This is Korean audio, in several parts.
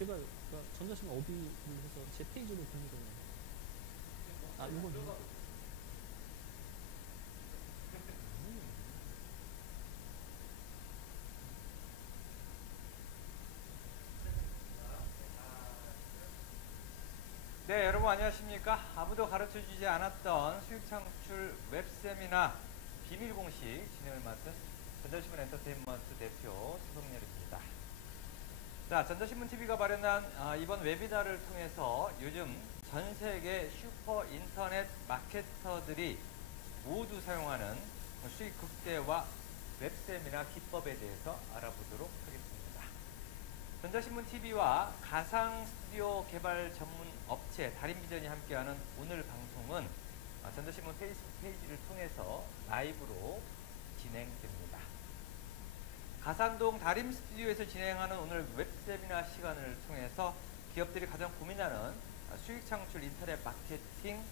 제가 전자신문 어비에서 제 페이지로 보는 거예요. 아, 이거는. 네, 여러분 안녕하십니까? 아무도 가르쳐주지 않았던 수익 창출 웹세미나 비밀 공식 진행을 맡은 전자신문 엔터테인먼트 대표 수성렬입니다. 자, 전자신문TV가 마련한 이번 웨비나를 통해서 요즘 전 세계 슈퍼 인터넷 마케터들이 모두 사용하는 수익 극대화 웹세미나 기법에 대해서 알아보도록 하겠습니다. 전자신문TV와 가상 스튜디오 개발 전문 업체 다림비전이 함께하는 오늘 방송은 전자신문 페이스북 페이지를 통해서 라이브로 진행됩니다. 가산동 다림 스튜디오에서 진행하는 오늘 웹세미나 시간을 통해서 기업들이 가장 고민하는 수익 창출 인터넷 마케팅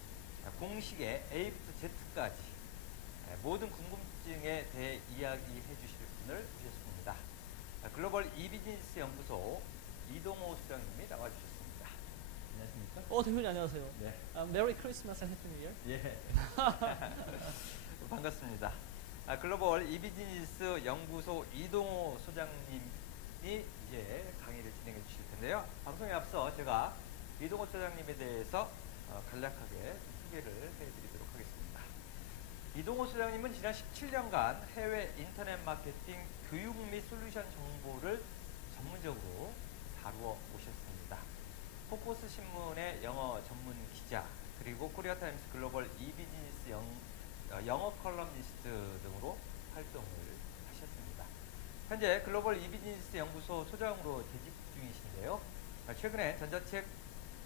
공식의 A부터 Z까지 모든 궁금증에 대해 이야기해 주실 분을 모셨습니다. 글로벌 이비즈니스 연구소 이동호 수장님이 나와주셨습니다. 안녕하십니까? 대표님 안녕하세요. 네. 메리 크리스마스 and 해피 뉴 이어. 예. 반갑습니다. 글로벌 이비즈니스 연구소 이동호 소장님이 이제 강의를 진행해 주실 텐데요. 방송에 앞서 제가 이동호 소장님에 대해서 간략하게 소개를 해드리도록 하겠습니다. 이동호 소장님은 지난 17년간 해외 인터넷 마케팅 교육 및 솔루션 정보를 전문적으로 다루어 오셨습니다. 포커스 신문의 영어 전문 기자, 그리고 코리아타임스 글로벌 이비즈니스 영어 컬럼니스트 등으로 활동을 하셨습니다. 현재 글로벌 이비즈니스 연구소 소장으로 재직 중이신데요. 최근에 전자책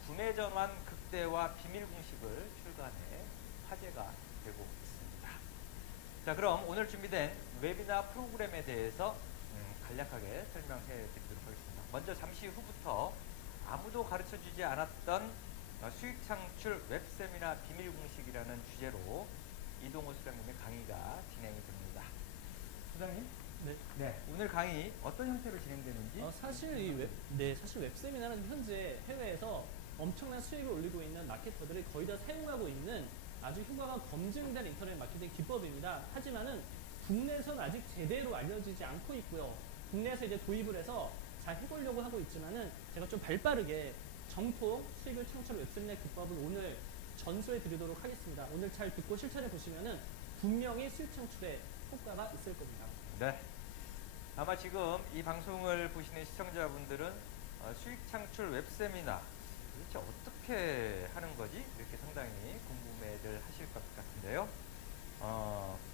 구매 전환 극대화 비밀 공식을 출간해 화제가 되고 있습니다. 자, 그럼 오늘 준비된 웨비나 프로그램에 대해서 간략하게 설명해 드리도록 하겠습니다. 먼저 잠시 후부터 아무도 가르쳐주지 않았던 수익 창출 웹세미나 비밀 공식이라는 주제로 이동호 수장님의 강의가 진행이 됩니다. 수장님? 네. 네. 오늘 강의 어떤 형태로 진행되는지? 사실 웹세미나는 현재 해외에서 엄청난 수익을 올리고 있는 마케터들이 거의 다 사용하고 있는 아주 효과가 검증된 인터넷 마케팅 기법입니다. 하지만은 국내에서는 아직 제대로 알려지지 않고 있고요. 국내에서 이제 도입을 해서 잘 해보려고 하고 있지만은 제가 좀 발빠르게 정통 수익을 창출 웹세미나 기법을 오늘 전수해 드리도록 하겠습니다. 오늘 잘 듣고 실천해 보시면은 분명히 수익 창출에 효과가 있을 겁니다. 네. 아마 지금 이 방송을 보시는 시청자분들은 수익 창출 웹세미나 도대체 어떻게 하는 거지? 이렇게 상당히 궁금해들 하실 것 같은데요.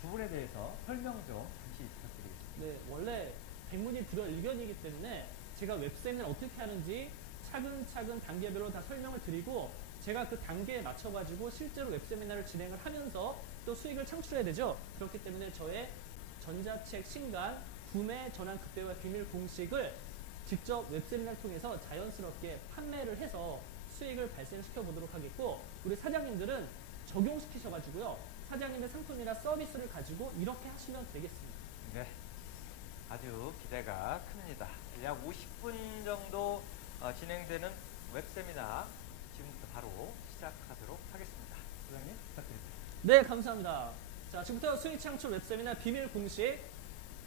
부분에 대해서 설명 좀 잠시 부탁드리겠습니다. 네, 원래 백문이 불여일견이기 때문에 제가 웹세미나를 어떻게 하는지 차근차근 단계별로 다 설명을 드리고 제가 그 단계에 맞춰가지고 실제로 웹세미나를 진행을 하면서 또 수익을 창출해야 되죠. 그렇기 때문에 저의 전자책 신간 구매 전환 극대화 비밀 공식을 직접 웹세미나를 통해서 자연스럽게 판매를 해서 수익을 발생시켜 보도록 하겠고, 우리 사장님들은 적용시키셔가지고요, 사장님의 상품이나 서비스를 가지고 이렇게 하시면 되겠습니다. 네, 아주 기대가 큽니다. 약 50분 정도 진행되는 웹세미나 지금부터 바로 시작하도록 하겠습니다. 소장님 부탁드립니다. 네, 감사합니다. 자, 지금부터 수익 창출 웹세미나 비밀 공식.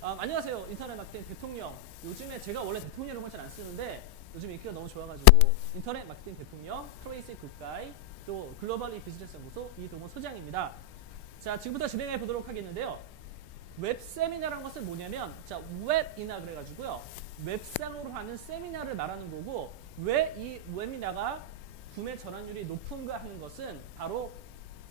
안녕하세요. 인터넷 마케팅 대통령. 요즘에 제가 원래 대통령이라고 잘 안 쓰는데 요즘 인기가 너무 좋아가지고 인터넷 마케팅 대통령 트레이시 굿가이, 또 글로벌 비즈니스 연구소 이동호 소장입니다. 자, 지금부터 진행해 보도록 하겠는데요. 웹세미나라는 것은 뭐냐면, 자, 웹이나 그래가지고요, 웹상으로 하는 세미나를 말하는 거고, 왜 이 웹미나가 구매 전환율이 높은가 하는 것은 바로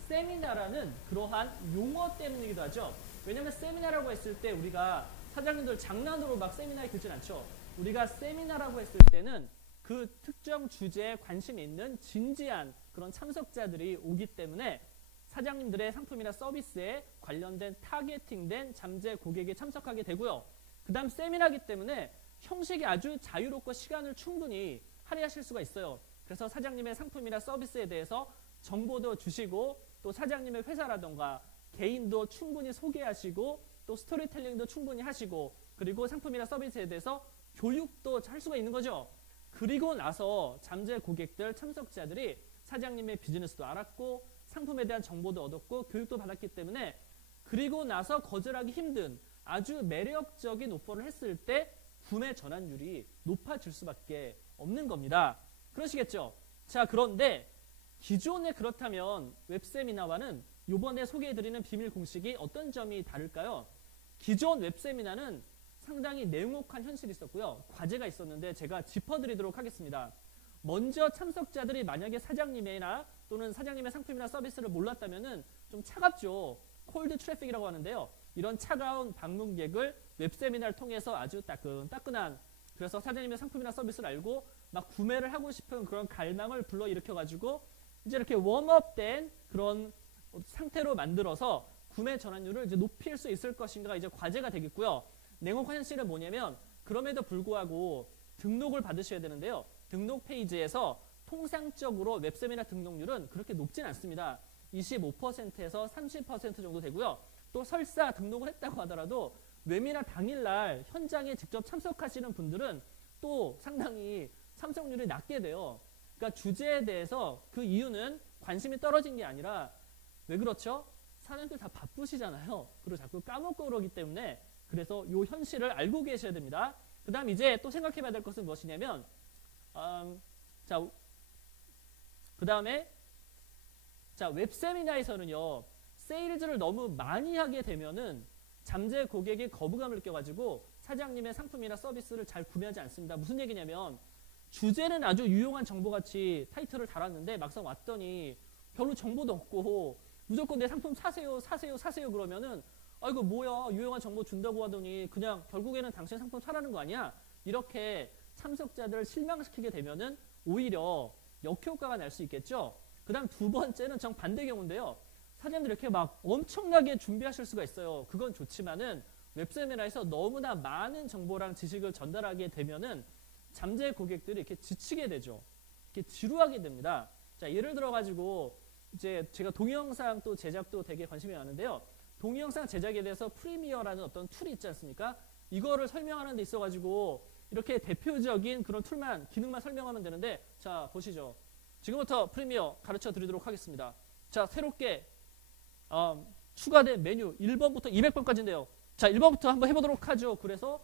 세미나라는 그러한 용어 때문이기도 하죠. 왜냐면 세미나라고 했을 때 우리가 사장님들 장난으로 막 세미나에 들진 않죠. 우리가 세미나라고 했을 때는 그 특정 주제에 관심이 있는 진지한 그런 참석자들이 오기 때문에 사장님들의 상품이나 서비스에 관련된 타겟팅된 잠재 고객이 참석하게 되고요. 그 다음 세미나이기 때문에 형식이 아주 자유롭고 시간을 충분히 할애하실 수가 있어요. 그래서 사장님의 상품이나 서비스에 대해서 정보도 주시고, 또 사장님의 회사라던가 개인도 충분히 소개하시고, 또 스토리텔링도 충분히 하시고, 그리고 상품이나 서비스에 대해서 교육도 할 수가 있는 거죠. 그리고 나서 잠재 고객들, 참석자들이 사장님의 비즈니스도 알았고 상품에 대한 정보도 얻었고 교육도 받았기 때문에 그리고 나서 거절하기 힘든 아주 매력적인 오퍼를 했을 때 구매 전환율이 높아질 수밖에 없는 겁니다. 그러시겠죠? 자, 그런데 기존에 그렇다면 웹세미나와는 이번에 소개해드리는 비밀 공식이 어떤 점이 다를까요? 기존 웹세미나는 상당히 냉혹한 현실이 있었고요. 과제가 있었는데 제가 짚어드리도록 하겠습니다. 먼저 참석자들이 만약에 사장님이나 또는 사장님의 상품이나 서비스를 몰랐다면 좀 차갑죠. 콜드 트래픽이라고 하는데요. 이런 차가운 방문객을 웹세미나를 통해서 아주 따끈따끈한, 그래서 사장님의 상품이나 서비스를 알고 막 구매를 하고 싶은 그런 갈망을 불러일으켜가지고 이제 이렇게 웜업된 그런 상태로 만들어서 구매 전환율을 이제 높일 수 있을 것인가 이제 과제가 되겠고요. 냉혹한 현실은 뭐냐면 그럼에도 불구하고 등록을 받으셔야 되는데요. 등록 페이지에서 통상적으로 웹세미나 등록률은 그렇게 높진 않습니다. 25%에서 30% 정도 되고요. 또 설사 등록을 했다고 하더라도 웨비나 당일날 현장에 직접 참석하시는 분들은 또 상당히 참석률이 낮게 돼요. 그러니까 주제에 대해서 그 이유는 관심이 떨어진 게 아니라 왜 그렇죠? 사장님들 다 바쁘시잖아요. 그리고 자꾸 까먹고 그러기 때문에 그래서 이 현실을 알고 계셔야 됩니다. 그 다음 이제 또 생각해 봐야 될 것은 무엇이냐면 자, 그 다음에 자, 웹세미나에서는요. 세일즈를 너무 많이 하게 되면은 잠재 고객이 거부감을 느껴가지고 사장님의 상품이나 서비스를 잘 구매하지 않습니다. 무슨 얘기냐면 주제는 아주 유용한 정보같이 타이틀을 달았는데 막상 왔더니 별로 정보도 없고 무조건 내 상품 사세요 사세요 사세요 그러면은 아이고 뭐야 유용한 정보 준다고 하더니 그냥 결국에는 당신 상품 사라는 거 아니야? 이렇게 참석자들을 실망시키게 되면은 오히려 역효과가 날 수 있겠죠. 그 다음 두 번째는 정반대 경우인데요. 사장님들 이렇게 막 엄청나게 준비하실 수가 있어요. 그건 좋지만은 웹세미나에서 너무나 많은 정보랑 지식을 전달하게 되면은 잠재 고객들이 이렇게 지치게 되죠. 이렇게 지루하게 됩니다. 자, 예를 들어 가지고 이제 제가 동영상 또 제작도 되게 관심이 많은데요. 동영상 제작에 대해서 프리미어라는 어떤 툴이 있지 않습니까? 이거를 설명하는 데 있어 가지고 이렇게 대표적인 그런 툴만, 기능만 설명하면 되는데 자, 보시죠. 지금부터 프리미어 가르쳐 드리도록 하겠습니다. 자, 새롭게 추가된 메뉴 1번부터 200번까지인데요. 자, 1번부터 한번 해보도록 하죠. 그래서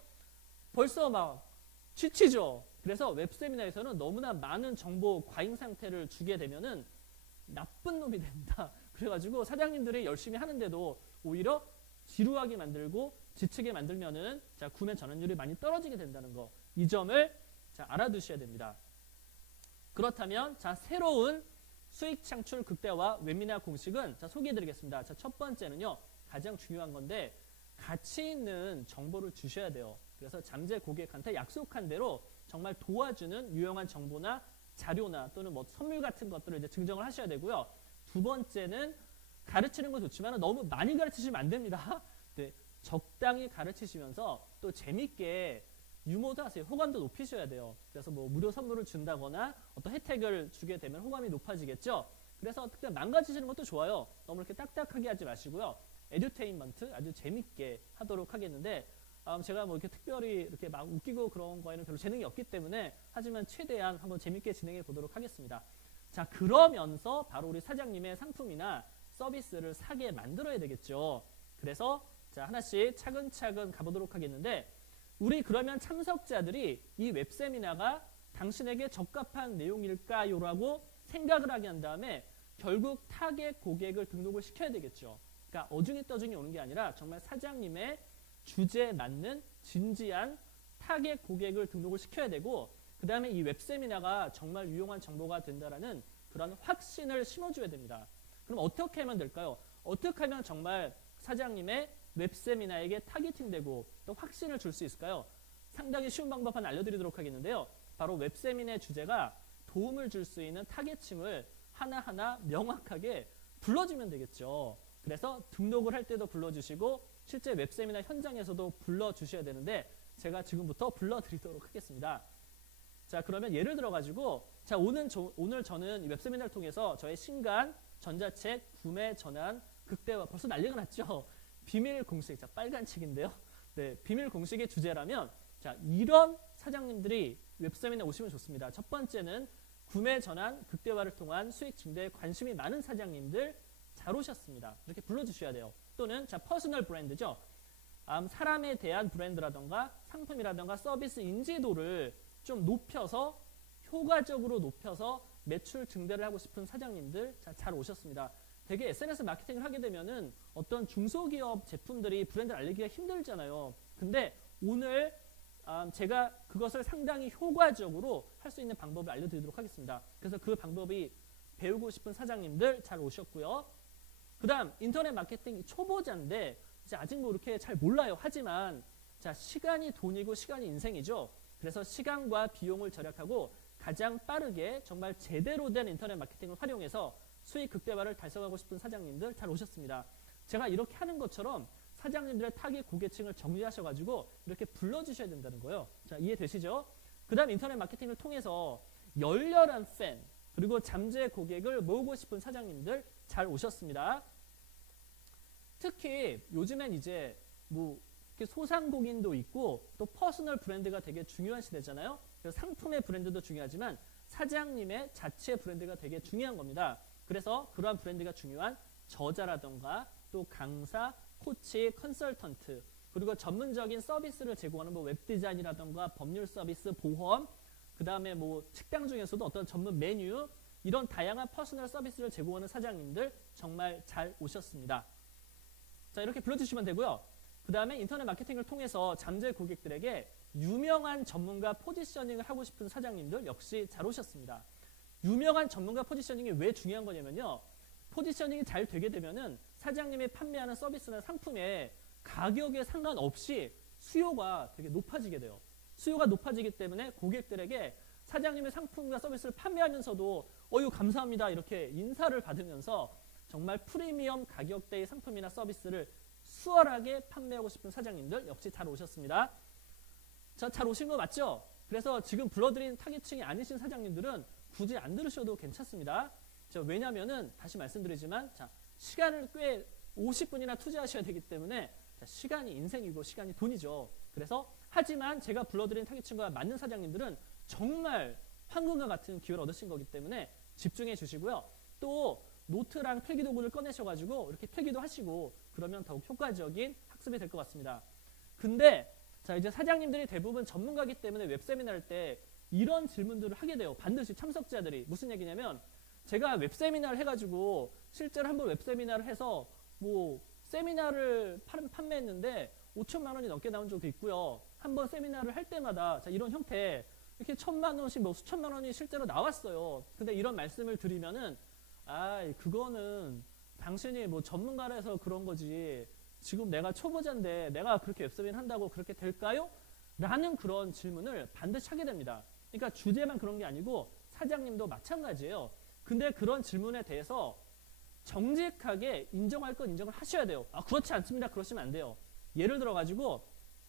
벌써 막 지치죠. 그래서 웹세미나에서는 너무나 많은 정보 과잉 상태를 주게 되면은 나쁜 놈이 됩니다. 그래가지고 사장님들이 열심히 하는데도 오히려 지루하게 만들고 지치게 만들면은 자, 구매 전환율이 많이 떨어지게 된다는 거. 이 점을 자, 알아두셔야 됩니다. 그렇다면 자, 새로운 수익 창출 극대화 웹미나 공식은 자, 소개해드리겠습니다. 자, 첫 번째는요. 가장 중요한 건데 가치 있는 정보를 주셔야 돼요. 그래서 잠재 고객한테 약속한 대로 정말 도와주는 유용한 정보나 자료나 또는 뭐 선물 같은 것들을 이제 증정을 하셔야 되고요. 두 번째는 가르치는 건 좋지만 너무 많이 가르치시면 안 됩니다. 네, 적당히 가르치시면서 또 재밌게 유머도 하세요. 호감도 높이셔야 돼요. 그래서 뭐 무료 선물을 준다거나 어떤 혜택을 주게 되면 호감이 높아지겠죠. 그래서 특히 망가지시는 것도 좋아요. 너무 이렇게 딱딱하게 하지 마시고요. 에듀테인먼트 아주 재밌게 하도록 하겠는데 제가 뭐 이렇게 특별히 이렇게 막 웃기고 그런 거에는 별로 재능이 없기 때문에 하지만 최대한 한번 재밌게 진행해 보도록 하겠습니다. 자, 그러면서 바로 우리 사장님의 상품이나 서비스를 사게 만들어야 되겠죠. 그래서 자, 하나씩 차근차근 가보도록 하겠는데 우리 그러면 참석자들이 이 웹세미나가 당신에게 적합한 내용일까요? 라고 생각을 하게 한 다음에 결국 타겟 고객을 등록을 시켜야 되겠죠. 그러니까 어중이 떠중이 오는 게 아니라 정말 사장님의 주제에 맞는 진지한 타겟 고객을 등록을 시켜야 되고 그 다음에 이 웹세미나가 정말 유용한 정보가 된다라는 그런 확신을 심어줘야 됩니다. 그럼 어떻게 하면 될까요? 어떻게 하면 정말 사장님의 웹세미나에게 타겟팅되고 또 확신을 줄 수 있을까요? 상당히 쉬운 방법 하나 알려드리도록 하겠는데요. 바로 웹세미나의 주제가 도움을 줄 수 있는 타겟층을 하나하나 명확하게 불러주면 되겠죠. 그래서 등록을 할 때도 불러주시고 실제 웹세미나 현장에서도 불러주셔야 되는데 제가 지금부터 불러드리도록 하겠습니다. 자, 그러면 예를 들어가지고 자, 오늘 저는 웹세미나를 통해서 저의 신간 전자책 구매 전환 극대화 벌써 난리가 났죠. 비밀 공식, 자, 빨간 책인데요. 네, 비밀 공식의 주제라면 자, 이런 사장님들이 웹세미나 오시면 좋습니다. 첫 번째는 구매 전환, 극대화를 통한 수익 증대에 관심이 많은 사장님들 잘 오셨습니다. 이렇게 불러주셔야 돼요. 또는 자 퍼스널 브랜드죠. 사람에 대한 브랜드라던가 상품이라던가 서비스 인지도를 좀 높여서 효과적으로 높여서 매출 증대를 하고 싶은 사장님들 잘 오셨습니다. 되게 SNS 마케팅을 하게 되면은 어떤 중소기업 제품들이 브랜드를 알리기가 힘들잖아요. 근데 오늘 제가 그것을 상당히 효과적으로 할 수 있는 방법을 알려드리도록 하겠습니다. 그래서 그 방법이 배우고 싶은 사장님들 잘 오셨고요. 그 다음 인터넷 마케팅 초보자인데 이제 아직 뭐 이렇게 잘 몰라요. 하지만 자 시간이 돈이고 시간이 인생이죠. 그래서 시간과 비용을 절약하고 가장 빠르게 정말 제대로 된 인터넷 마케팅을 활용해서 수익 극대화를 달성하고 싶은 사장님들 잘 오셨습니다. 제가 이렇게 하는 것처럼 사장님들의 타깃 고객층을 정리하셔가지고 이렇게 불러주셔야 된다는 거예요. 자 이해되시죠? 그 다음 인터넷 마케팅을 통해서 열렬한 팬 그리고 잠재 고객을 모으고 싶은 사장님들 잘 오셨습니다. 특히 요즘엔 이제 뭐 소상공인도 있고 또 퍼스널 브랜드가 되게 중요한 시대잖아요. 그래서 상품의 브랜드도 중요하지만 사장님의 자체 브랜드가 되게 중요한 겁니다. 그래서 그러한 브랜드가 중요한 저자라던가 또 강사, 코치, 컨설턴트 그리고 전문적인 서비스를 제공하는 뭐 웹디자인이라던가 법률 서비스, 보험 그 다음에 뭐 식당 중에서도 어떤 전문 메뉴 이런 다양한 퍼스널 서비스를 제공하는 사장님들 정말 잘 오셨습니다. 자 이렇게 불러주시면 되고요. 그 다음에 인터넷 마케팅을 통해서 잠재 고객들에게 유명한 전문가 포지셔닝을 하고 싶은 사장님들 역시 잘 오셨습니다. 유명한 전문가 포지셔닝이 왜 중요한 거냐면요. 포지셔닝이 잘 되게 되면은 사장님이 판매하는 서비스나 상품의 가격에 상관없이 수요가 되게 높아지게 돼요. 수요가 높아지기 때문에 고객들에게 사장님의 상품과 서비스를 판매하면서도 이거 감사합니다 이렇게 인사를 받으면서 정말 프리미엄 가격대의 상품이나 서비스를 수월하게 판매하고 싶은 사장님들 역시 잘 오셨습니다. 자, 잘 오신 거 맞죠? 그래서 지금 불러드린 타깃층이 아니신 사장님들은 굳이 안 들으셔도 괜찮습니다. 자, 왜냐면은 다시 말씀드리지만 자, 시간을 꽤 50분이나 투자하셔야 되기 때문에 자, 시간이 인생이고 시간이 돈이죠. 그래서 하지만 제가 불러드린 타깃층과 맞는 사장님들은 정말 황금과 같은 기회를 얻으신 거기 때문에 집중해 주시고요. 또 노트랑 필기도구를 꺼내셔가지고 이렇게 필기도 하시고 그러면 더욱 효과적인 학습이 될 것 같습니다. 근데 자 이제 사장님들이 대부분 전문가이기 때문에 웹세미나 할 때 이런 질문들을 하게 돼요. 반드시 참석자들이. 무슨 얘기냐면 제가 웹세미나를 해가지고 실제로 한번 웹세미나를 해서 뭐 세미나를 판매했는데 5천만 원이 넘게 나온 적도 있고요. 한번 세미나를 할 때마다 자 이런 형태 이렇게 1,000만 원씩 뭐 수천만 원이 실제로 나왔어요. 근데 이런 말씀을 드리면은 그거는 당신이 뭐 전문가라서 그런 거지 지금 내가 초보자인데 내가 그렇게 웹세미나 한다고 그렇게 될까요? 라는 그런 질문을 반드시 하게 됩니다. 그러니까 주제만 그런 게 아니고 사장님도 마찬가지예요. 근데 그런 질문에 대해서 정직하게 인정할 건 인정을 하셔야 돼요. 그렇지 않습니다. 그러시면 안 돼요. 예를 들어 가지고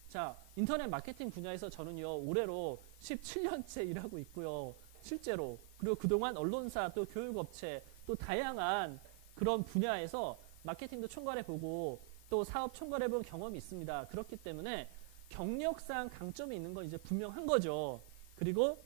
자 인터넷 마케팅 분야에서 저는요 올해로 17년째 일하고 있고요. 실제로 그리고 그동안 언론사 또 교육업체 또 다양한 그런 분야에서 마케팅도 총괄해보고 또 사업 총괄해본 경험이 있습니다. 그렇기 때문에 경력상 강점이 있는 건 이제 분명한 거죠. 그리고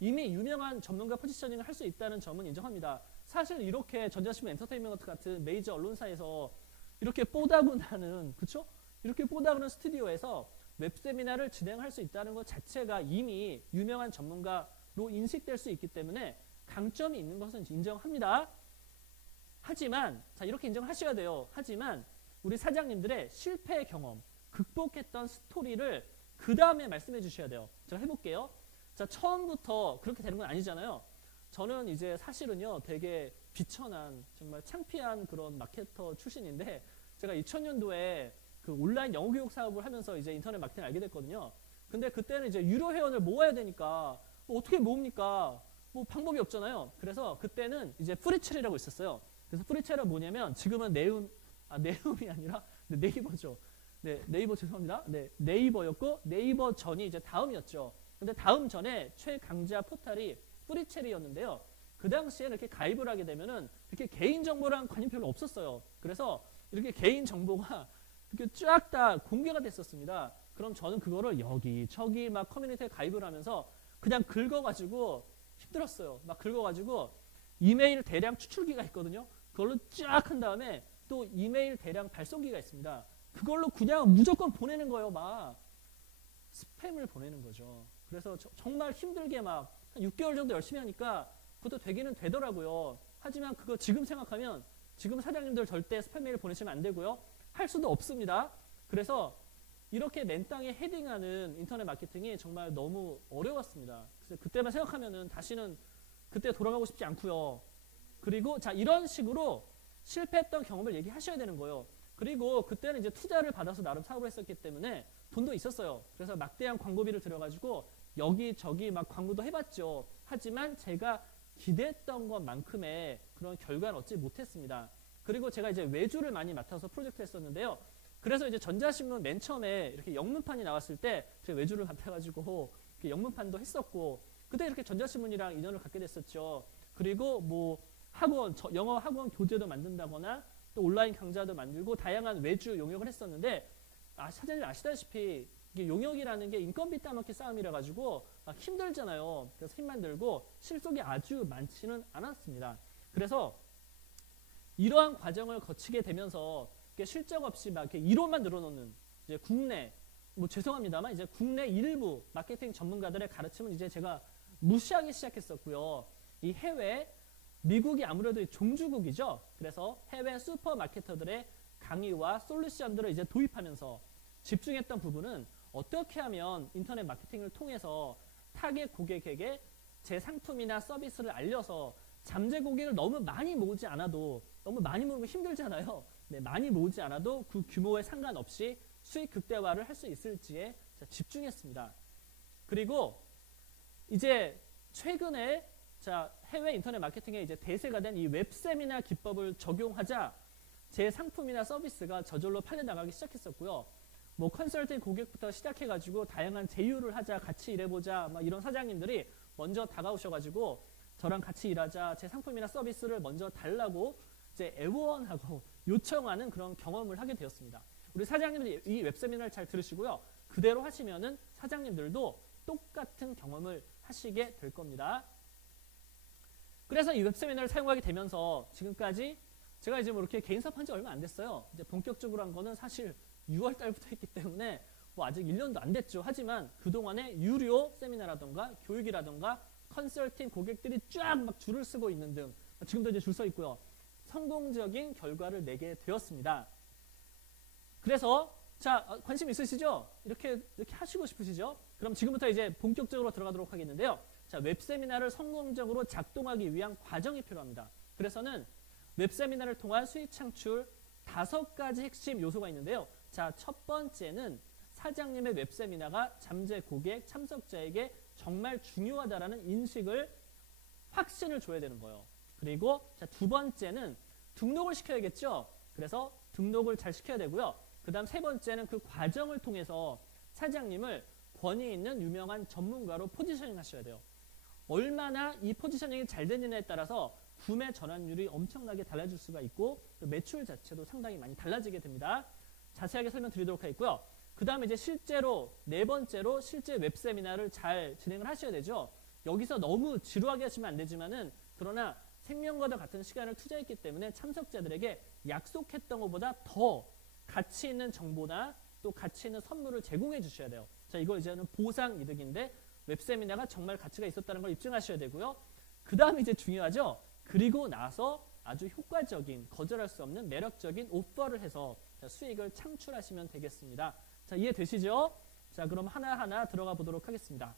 이미 유명한 전문가 포지셔닝을 할 수 있다는 점은 인정합니다. 사실 이렇게 전자신문 엔터테인먼트 같은 메이저 언론사에서 이렇게 뽀다구나는 그쵸? 이렇게 뽀다구는 스튜디오에서 웹세미나를 진행할 수 있다는 것 자체가 이미 유명한 전문가로 인식될 수 있기 때문에 강점이 있는 것은 인정합니다. 하지만 자 이렇게 인정하셔야 돼요. 하지만 우리 사장님들의 실패 경험, 극복했던 스토리를 그 다음에 말씀해 주셔야 돼요. 제가 해볼게요. 자 처음부터 그렇게 되는 건 아니잖아요. 저는 이제 사실은요 되게 비천한 정말 창피한 그런 마케터 출신인데 제가 2000년도에 그 온라인 영어 교육 사업을 하면서 이제 인터넷 마케팅을 알게 됐거든요. 근데 그때는 이제 유료 회원을 모아야 되니까 뭐 어떻게 모읍니까? 뭐 방법이 없잖아요. 그래서 그때는 이제 프리첼이라고 있었어요. 그래서 프리첼은 뭐냐면 지금은 네움이 아니라 네이버죠. 네, 네이버 죄송합니다. 네, 네이버였고 네이버 전이 이제 다음이었죠. 근데 다음 전에 최강자 포탈이 프리첼이었는데요. 그 당시에 이렇게 가입을 하게 되면은 이렇게 개인 정보랑 관심 별로 없었어요. 그래서 이렇게 개인 정보가 이렇게 쫙 다 공개가 됐었습니다. 그럼 저는 그거를 여기 저기 막 커뮤니티에 가입을 하면서 그냥 긁어가지고 힘들었어요. 막 긁어가지고 이메일 대량 추출기가 있거든요. 그걸로 쫙 한 다음에 또 이메일 대량 발송기가 있습니다. 그걸로 그냥 무조건 보내는 거예요. 막 스팸을 보내는 거죠. 그래서 정말 힘들게 막 한 6개월 정도 열심히 하니까 그것도 되기는 되더라고요. 하지만 그거 지금 생각하면 지금 사장님들 절대 스팸 메일 보내시면 안 되고요. 할 수도 없습니다. 그래서 이렇게 맨땅에 헤딩하는 인터넷 마케팅이 정말 너무 어려웠습니다. 그래서 그때만 생각하면은 다시는 그때 돌아가고 싶지 않고요. 그리고 자 이런 식으로 실패했던 경험을 얘기하셔야 되는 거예요. 그리고 그때는 이제 투자를 받아서 나름 사업을 했었기 때문에 돈도 있었어요. 그래서 막대한 광고비를 들여가지고 여기저기 막 광고도 해봤죠. 하지만 제가 기대했던 것만큼의 그런 결과는 얻지 못했습니다. 그리고 제가 이제 외주를 많이 맡아서 프로젝트 했었는데요. 그래서 이제 전자신문 맨 처음에 이렇게 영문판이 나왔을 때 제가 외주를 맡아가지고 영문판도 했었고 그때 이렇게 전자신문이랑 인연을 갖게 됐었죠. 그리고 뭐 학원, 영어 학원 교재도 만든다거나 또 온라인 강좌도 만들고 다양한 외주 용역을 했었는데 사장님 아시다시피 이게 용역이라는 게 인건비 따먹기 싸움이라 가지고 힘들잖아요. 그래서 힘만 들고 실속이 아주 많지는 않았습니다. 그래서 이러한 과정을 거치게 되면서 실적 없이 막 이렇게 이론만 늘어놓는 이제 국내 뭐 죄송합니다만 이제 국내 일부 마케팅 전문가들의 가르침은 이제 제가 무시하기 시작했었고요. 이 해외 미국이 아무래도 종주국이죠. 그래서 해외 슈퍼마케터들의 강의와 솔루션들을 이제 도입하면서 집중했던 부분은 어떻게 하면 인터넷 마케팅을 통해서 타겟 고객에게 제 상품이나 서비스를 알려서 잠재 고객을 너무 많이 모으지 않아도 너무 많이 모으면 힘들잖아요. 네, 많이 모으지 않아도 그 규모에 상관없이 수익 극대화를 할 수 있을지에 집중했습니다. 그리고 이제 최근에 해외 인터넷 마케팅에 이제 대세가 된 이 웹세미나 기법을 적용하자 제 상품이나 서비스가 저절로 팔려나가기 시작했었고요. 뭐 컨설팅 고객부터 시작해가지고 다양한 제휴를 하자, 같이 일해보자, 막 이런 사장님들이 먼저 다가오셔가지고 저랑 같이 일하자, 제 상품이나 서비스를 먼저 달라고 이제 애원하고 요청하는 그런 경험을 하게 되었습니다. 우리 사장님들이 이 웹세미나를 잘 들으시고요. 그대로 하시면은 사장님들도 똑같은 경험을 하시게 될 겁니다. 그래서 이 웹세미나를 사용하게 되면서 지금까지 제가 이제 뭐 이렇게 개인 사업한 지 얼마 안 됐어요. 이제 본격적으로 한 거는 사실 6월 달부터 했기 때문에 뭐 아직 1년도 안 됐죠. 하지만 그동안에 유료 세미나라던가 교육이라던가 컨설팅 고객들이 쫙 막 줄을 서고 있는 등 지금도 이제 줄 서 있고요. 성공적인 결과를 내게 되었습니다. 그래서 관심 있으시죠? 이렇게 하시고 싶으시죠? 그럼 지금부터 이제 본격적으로 들어가도록 하겠는데요. 웹세미나를 성공적으로 작동하기 위한 과정이 필요합니다. 그래서는 웹세미나를 통한 수익 창출 5가지 핵심 요소가 있는데요. 첫 번째는 사장님의 웹세미나가 잠재 고객, 참석자에게 정말 중요하다라는 인식을 확신을 줘야 되는 거예요. 그리고 두 번째는 등록을 시켜야겠죠. 그래서 등록을 잘 시켜야 되고요. 그 다음 세 번째는 그 과정을 통해서 사장님을 권위 있는 유명한 전문가로 포지셔닝 하셔야 돼요. 얼마나 이 포지셔닝이 잘 되느냐에 따라서 구매 전환율이 엄청나게 달라질 수가 있고 매출 자체도 상당히 많이 달라지게 됩니다. 자세하게 설명드리도록 하겠고요. 그 다음에 이제 실제로 네 번째로 실제 웹세미나를 잘 진행을 하셔야 되죠. 여기서 너무 지루하게 하시면 안 되지만은 그러나 생명과도 같은 시간을 투자했기 때문에 참석자들에게 약속했던 것보다 더 가치 있는 정보나 또 가치 있는 선물을 제공해 주셔야 돼요. 이거 이제는 보상 이득인데 웹세미나가 정말 가치가 있었다는 걸 입증하셔야 되고요. 그 다음에 이제 중요하죠. 그리고 나서 아주 효과적인 거절할 수 없는 매력적인 오퍼를 해서 수익을 창출하시면 되겠습니다. 이해되시죠? 그럼 하나하나 들어가 보도록 하겠습니다.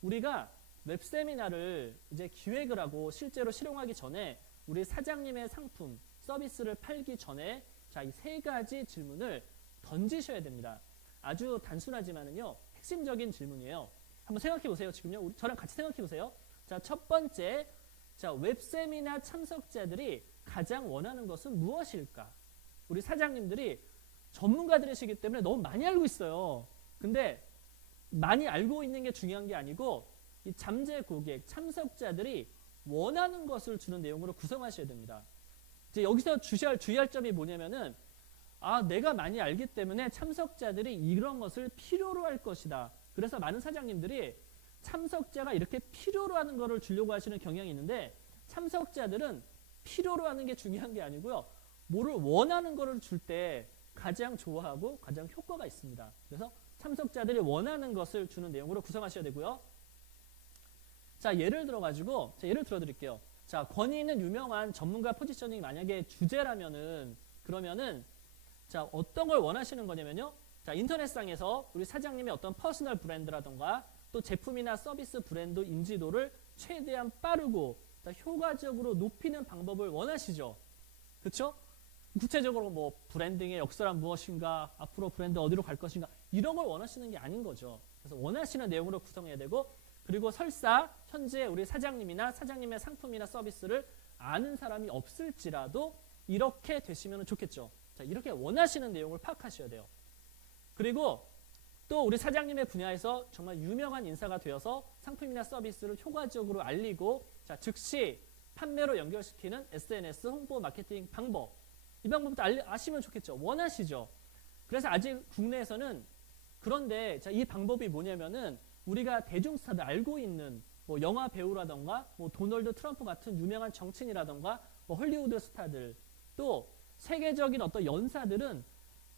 우리가 웹세미나를 이제 기획을 하고 실제로 실용하기 전에 우리 사장님의 상품, 서비스를 팔기 전에 이 3가지 질문을 던지셔야 됩니다. 아주 단순하지만은요, 핵심적인 질문이에요. 한번 생각해 보세요. 지금요, 저랑 같이 생각해 보세요. 첫 번째, 웹세미나 참석자들이 가장 원하는 것은 무엇일까? 우리 사장님들이 전문가들이시기 때문에 너무 많이 알고 있어요. 근데 많이 알고 있는 게 중요한 게 아니고 이 잠재 고객, 참석자들이 원하는 것을 주는 내용으로 구성하셔야 됩니다. 이제 여기서 주의할 점이 뭐냐면은 내가 많이 알기 때문에 참석자들이 이런 것을 필요로 할 것이다. 그래서 많은 사장님들이 참석자가 이렇게 필요로 하는 거를 주려고 하시는 경향이 있는데 참석자들은 필요로 하는 게 중요한 게 아니고요. 뭐를 원하는 거를 줄 때 가장 좋아하고 가장 효과가 있습니다. 그래서 참석자들이 원하는 것을 주는 내용으로 구성하셔야 되고요. 자, 예를 들어가지고, 예를 들어드릴게요. 자, 권위 있는 유명한 전문가 포지셔닝이 만약에 주제라면은, 그러면은, 자, 어떤 걸 원하시는 거냐면요. 자, 인터넷상에서 우리 사장님의 어떤 퍼스널 브랜드라던가 또 제품이나 서비스 브랜드 인지도를 최대한 빠르고 효과적으로 높이는 방법을 원하시죠. 그렇죠? 구체적으로 뭐 브랜딩의 역사란 무엇인가, 앞으로 브랜드 어디로 갈 것인가 이런 걸 원하시는 게 아닌 거죠. 그래서 원하시는 내용으로 구성해야 되고 그리고 설사 현재 우리 사장님이나 사장님의 상품이나 서비스를 아는 사람이 없을지라도 이렇게 되시면 좋겠죠. 자, 이렇게 원하시는 내용을 파악하셔야 돼요. 그리고 또 우리 사장님의 분야에서 정말 유명한 인사가 되어서 상품이나 서비스를 효과적으로 알리고 자, 즉시 판매로 연결시키는 SNS 홍보 마케팅 방법 이 방법도 아시면 좋겠죠. 원하시죠. 그래서 아직 국내에서는 그런데 자, 이 방법이 뭐냐면은 우리가 대중스타들 알고 있는 뭐 영화 배우라던가 뭐 도널드 트럼프 같은 유명한 정치인이라던가 뭐 헐리우드 스타들 또 세계적인 어떤 연사들은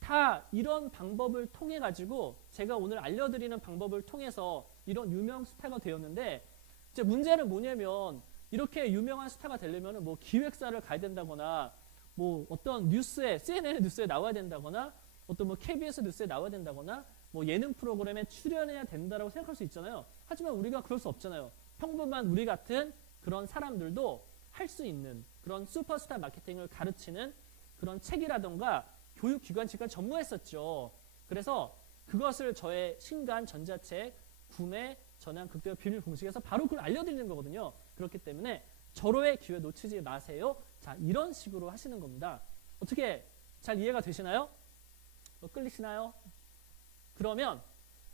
다 이런 방법을 통해 가지고 제가 오늘 알려드리는 방법을 통해서 이런 유명 스타가 되었는데 이제 문제는 뭐냐면 이렇게 유명한 스타가 되려면 뭐 기획사를 가야 된다거나 뭐 어떤 뉴스에 CNN 뉴스에 나와야 된다거나 어떤 뭐 KBS 뉴스에 나와야 된다거나 뭐 예능 프로그램에 출연해야 된다라고 생각할 수 있잖아요. 하지만 우리가 그럴 수 없잖아요. 평범한 우리 같은 그런 사람들도 할 수 있는 그런 슈퍼스타 마케팅을 가르치는 그런 책이라던가 교육기관 지금 전무했었죠. 그래서 그것을 저의 신간 전자책 구매 전환 극대화 비밀 공식에서 바로 그걸 알려드리는 거거든요. 그렇기 때문에 절호의 기회 놓치지 마세요. 자, 이런 식으로 하시는 겁니다. 어떻게 잘 이해가 되시나요? 끌리시나요? 그러면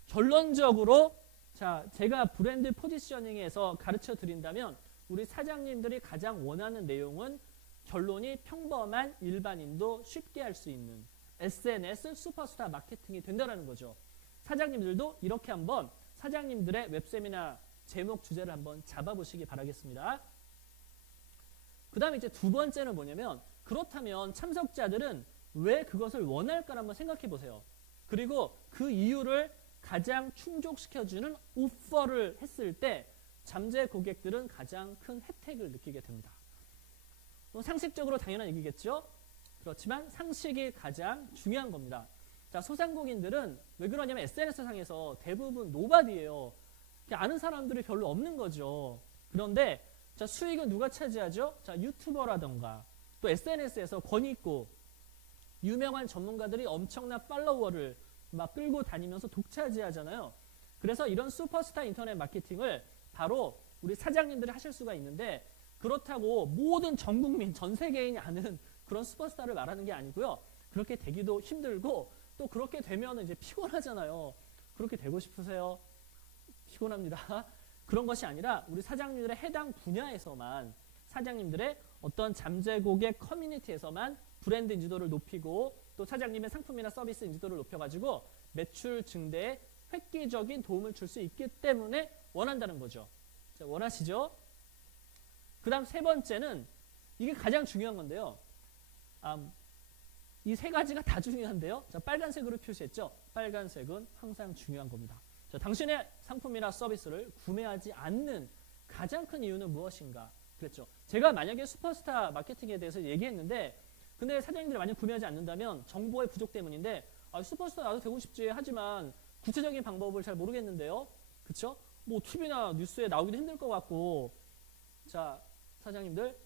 결론적으로 자, 제가 브랜드 포지셔닝에서 가르쳐 드린다면 우리 사장님들이 가장 원하는 내용은 결론이 평범한 일반인도 쉽게 할 수 있는 SNS 슈퍼스타 마케팅이 된다는 거죠. 사장님들도 이렇게 한번 사장님들의 웹세미나 제목 주제를 한번 잡아보시기 바라겠습니다. 그 다음에 이제 두 번째는 뭐냐면 그렇다면 참석자들은 왜 그것을 원할까 한번 생각해 보세요. 그리고 그 이유를 가장 충족시켜주는 오퍼를 했을 때 잠재 고객들은 가장 큰 혜택을 느끼게 됩니다. 상식적으로 당연한 얘기겠죠? 그렇지만 상식이 가장 중요한 겁니다. 자, 소상공인들은 왜 그러냐면 SNS상에서 대부분 노바디예요. 아는 사람들이 별로 없는 거죠. 그런데 자, 수익은 누가 차지하죠? 자, 유튜버라던가 또 SNS에서 권위 있고 유명한 전문가들이 엄청난 팔로워를 막 끌고 다니면서 독차지하잖아요. 그래서 이런 슈퍼스타 인터넷 마케팅을 바로 우리 사장님들이 하실 수가 있는데 그렇다고 모든 전 국민, 전 세계인이 아는 그런 슈퍼스타를 말하는 게 아니고요. 그렇게 되기도 힘들고 또 그렇게 되면 이제 피곤하잖아요. 그렇게 되고 싶으세요? 피곤합니다. 그런 것이 아니라 우리 사장님들의 해당 분야에서만 사장님들의 어떤 잠재 고객 커뮤니티에서만 브랜드 인지도를 높이고 또 사장님의 상품이나 서비스 인지도를 높여가지고 매출 증대에 획기적인 도움을 줄 수 있기 때문에 원한다는 거죠. 자, 원하시죠? 그 다음 세 번째는 이게 가장 중요한 건데요. 이 세 가지가 다 중요한데요. 자, 빨간색으로 표시했죠. 빨간색은 항상 중요한 겁니다. 자, 당신의 상품이나 서비스를 구매하지 않는 가장 큰 이유는 무엇인가? 그랬죠. 제가 만약에 슈퍼스타 마케팅에 대해서 얘기했는데 근데 사장님들이 만약 구매하지 않는다면 정보의 부족 때문인데 슈퍼스타 나도 되고 싶지 하지만 구체적인 방법을 잘 모르겠는데요. 그쵸? 뭐 TV나 뉴스에 나오기도 힘들 것 같고 자, 사장님들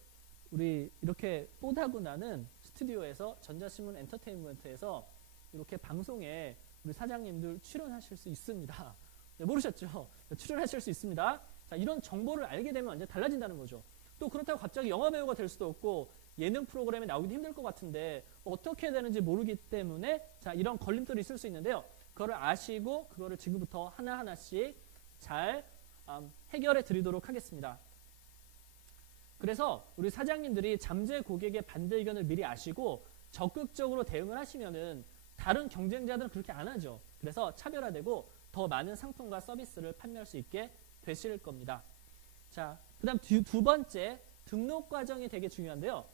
우리 이렇게 뽀다구 나는 스튜디오에서 전자신문 엔터테인먼트에서 이렇게 방송에 우리 사장님들 출연하실 수 있습니다. 네, 모르셨죠? 출연하실 수 있습니다. 자, 이런 정보를 알게 되면 완전 달라진다는 거죠. 또 그렇다고 갑자기 영화배우가 될 수도 없고 예능 프로그램에 나오기도 힘들 것 같은데 어떻게 해야 되는지 모르기 때문에 자, 이런 걸림돌이 있을 수 있는데요. 그거를 아시고 그거를 지금부터 하나하나씩 잘 해결해 드리도록 하겠습니다. 그래서 우리 사장님들이 잠재 고객의 반대 의견을 미리 아시고 적극적으로 대응을 하시면은 다른 경쟁자들은 그렇게 안 하죠. 그래서 차별화되고 더 많은 상품과 서비스를 판매할 수 있게 되실 겁니다. 자, 그 다음 두 번째, 등록 과정이 되게 중요한데요.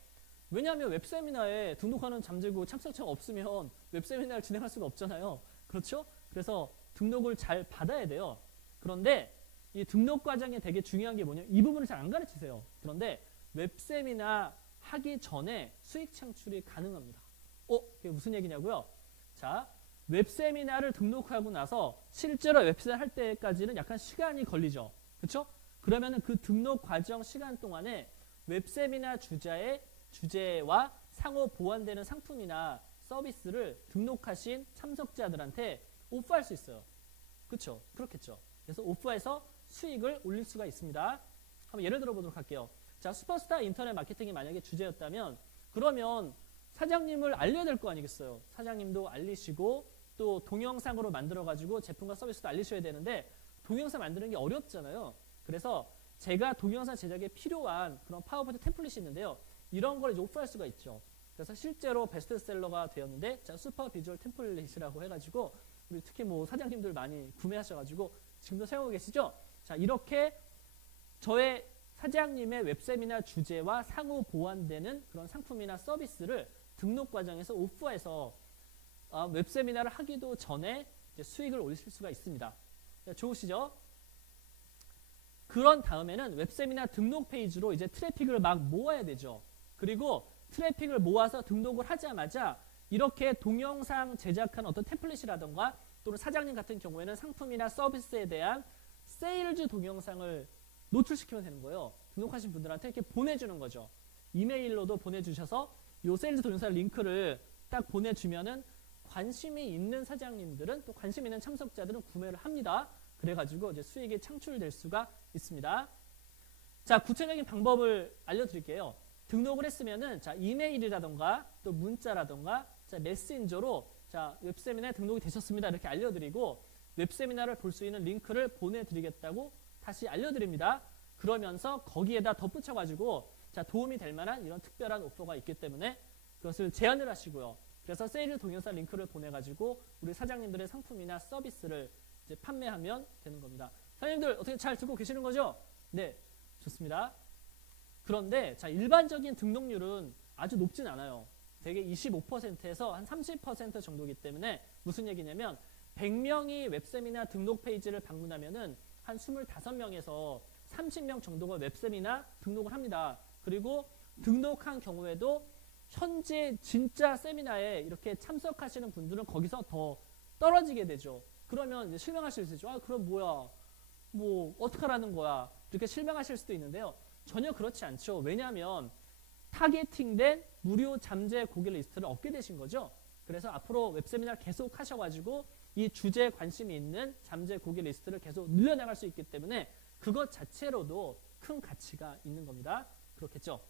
왜냐하면 웹세미나에 등록하는 잠재고 참석자가 없으면 웹세미나를 진행할 수가 없잖아요. 그렇죠? 그래서 등록을 잘 받아야 돼요. 그런데 이 등록 과정이 되게 중요한 게 뭐냐면 이 부분을 잘 안 가르치세요. 그런데 웹세미나 하기 전에 수익 창출이 가능합니다. 그게 무슨 얘기냐고요? 자, 웹세미나를 등록하고 나서 실제로 웹세미나 할 때까지는 약간 시간이 걸리죠. 그렇죠? 그러면은 그 등록 과정 시간 동안에 웹세미나 주제와 상호 보완되는 상품이나 서비스를 등록하신 참석자들한테 오프할 수 있어요. 그렇죠? 그렇겠죠. 그래서 오프해서 수익을 올릴 수가 있습니다. 한번 예를 들어 보도록 할게요. 자, 슈퍼스타 인터넷 마케팅이 만약에 주제였다면 그러면 사장님을 알려야 될 거 아니겠어요. 사장님도 알리시고 또 동영상으로 만들어가지고 제품과 서비스도 알리셔야 되는데 동영상 만드는 게 어렵잖아요. 그래서 제가 동영상 제작에 필요한 그런 파워포인트 템플릿이 있는데요. 이런 걸 이제 오프할 수가 있죠. 그래서 실제로 베스트셀러가 되었는데 자, 슈퍼 비주얼 템플릿이라고 해가지고 우리 특히 뭐 사장님들 많이 구매하셔가지고 지금도 사용하고 계시죠? 자, 이렇게 저의 사장님의 웹세미나 주제와 상호 보완되는 그런 상품이나 서비스를 등록 과정에서 오프해서 웹세미나를 하기도 전에 이제 수익을 올리실 수가 있습니다. 좋으시죠? 그런 다음에는 웹세미나 등록 페이지로 이제 트래픽을 막 모아야 되죠. 그리고 트래픽을 모아서 등록을 하자마자 이렇게 동영상 제작한 어떤 템플릿이라던가 또는 사장님 같은 경우에는 상품이나 서비스에 대한 세일즈 동영상을 노출시키면 되는 거예요. 등록하신 분들한테 이렇게 보내주는 거죠. 이메일로도 보내주셔서 요 세일즈 동영상 링크를 딱 보내주면은 관심이 있는 사장님들은 또 관심 있는 참석자들은 구매를 합니다. 그래가지고 이제 수익이 창출될 수가 있습니다. 자, 구체적인 방법을 알려드릴게요. 등록을 했으면은 자, 이메일이라던가 또 문자라던가 자, 메신저로 자, 웹세미나에 등록이 되셨습니다. 이렇게 알려드리고 웹세미나를 볼 수 있는 링크를 보내드리겠다고 다시 알려드립니다. 그러면서 거기에다 덧붙여가지고 자, 도움이 될 만한 이런 특별한 오퍼가 있기 때문에 그것을 제안을 하시고요. 그래서 세일 동영상 링크를 보내가지고 우리 사장님들의 상품이나 서비스를 이제 판매하면 되는 겁니다. 사장님들 어떻게 잘 듣고 계시는 거죠? 네, 좋습니다. 그런데 자, 일반적인 등록률은 아주 높진 않아요. 대개 25%에서 한 30% 정도이기 때문에 무슨 얘기냐면 100명이 웹세미나 등록 페이지를 방문하면은 한 25명에서 30명 정도가 웹세미나 등록을 합니다. 그리고 등록한 경우에도 현재 진짜 세미나에 이렇게 참석하시는 분들은 거기서 더 떨어지게 되죠. 그러면 이제 실망하실 수 있죠. 그럼 뭐야? 뭐 어떡하라는 거야? 이렇게 실망하실 수도 있는데요. 전혀 그렇지 않죠. 왜냐하면 타겟팅된 무료 잠재 고객 리스트를 얻게 되신 거죠. 그래서 앞으로 웹세미나를 계속 하셔가지고 이 주제에 관심이 있는 잠재 고객 리스트를 계속 늘려나갈 수 있기 때문에 그것 자체로도 큰 가치가 있는 겁니다. 그렇겠죠.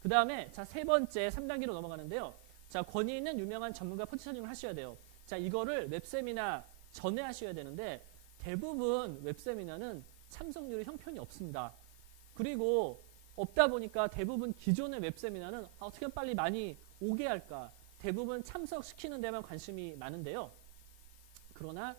그 다음에 자, 세 번째 3단계로 넘어가는데요. 자, 권위 있는 유명한 전문가 포지셔닝을 하셔야 돼요. 자, 이거를 웹세미나 전에 하셔야 되는데 대부분 웹세미나는 참석률이 형편이 없습니다. 그리고 없다 보니까 대부분 기존의 웹세미나는 어떻게 하면 빨리 많이 오게 할까? 대부분 참석시키는 데만 관심이 많은데요. 그러나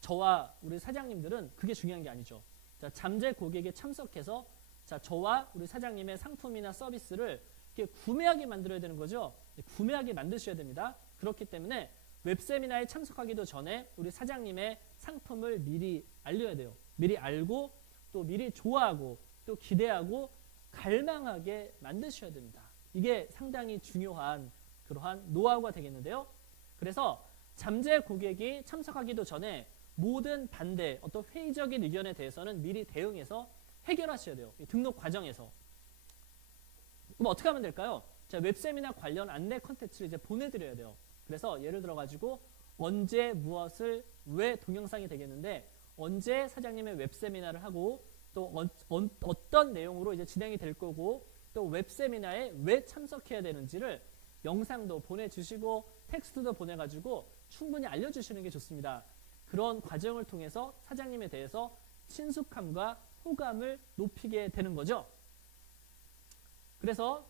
저와 우리 사장님들은 그게 중요한 게 아니죠. 자, 잠재 고객에 참석해서 자, 저와 우리 사장님의 상품이나 서비스를 이렇게 구매하게 만들어야 되는 거죠. 구매하게 만드셔야 됩니다. 그렇기 때문에 웹세미나에 참석하기도 전에 우리 사장님의 상품을 미리 알려야 돼요. 미리 알고 또 미리 좋아하고 또 기대하고 갈망하게 만드셔야 됩니다. 이게 상당히 중요한 그러한 노하우가 되겠는데요. 그래서 잠재 고객이 참석하기도 전에 모든 반대, 어떤 회의적인 의견에 대해서는 미리 대응해서 해결하셔야 돼요. 이 등록 과정에서. 그럼 어떻게 하면 될까요? 자, 웹세미나 관련 안내 컨텐츠를 이제 보내드려야 돼요. 그래서 예를 들어가지고 언제 무엇을 왜 동영상이 되겠는데 언제 사장님의 웹세미나를 하고 또 어떤 내용으로 이제 진행이 될 거고 또 웹세미나에 왜 참석해야 되는지를 영상도 보내주시고 텍스트도 보내가지고 충분히 알려주시는 게 좋습니다. 그런 과정을 통해서 사장님에 대해서 친숙함과 호감을 높이게 되는 거죠. 그래서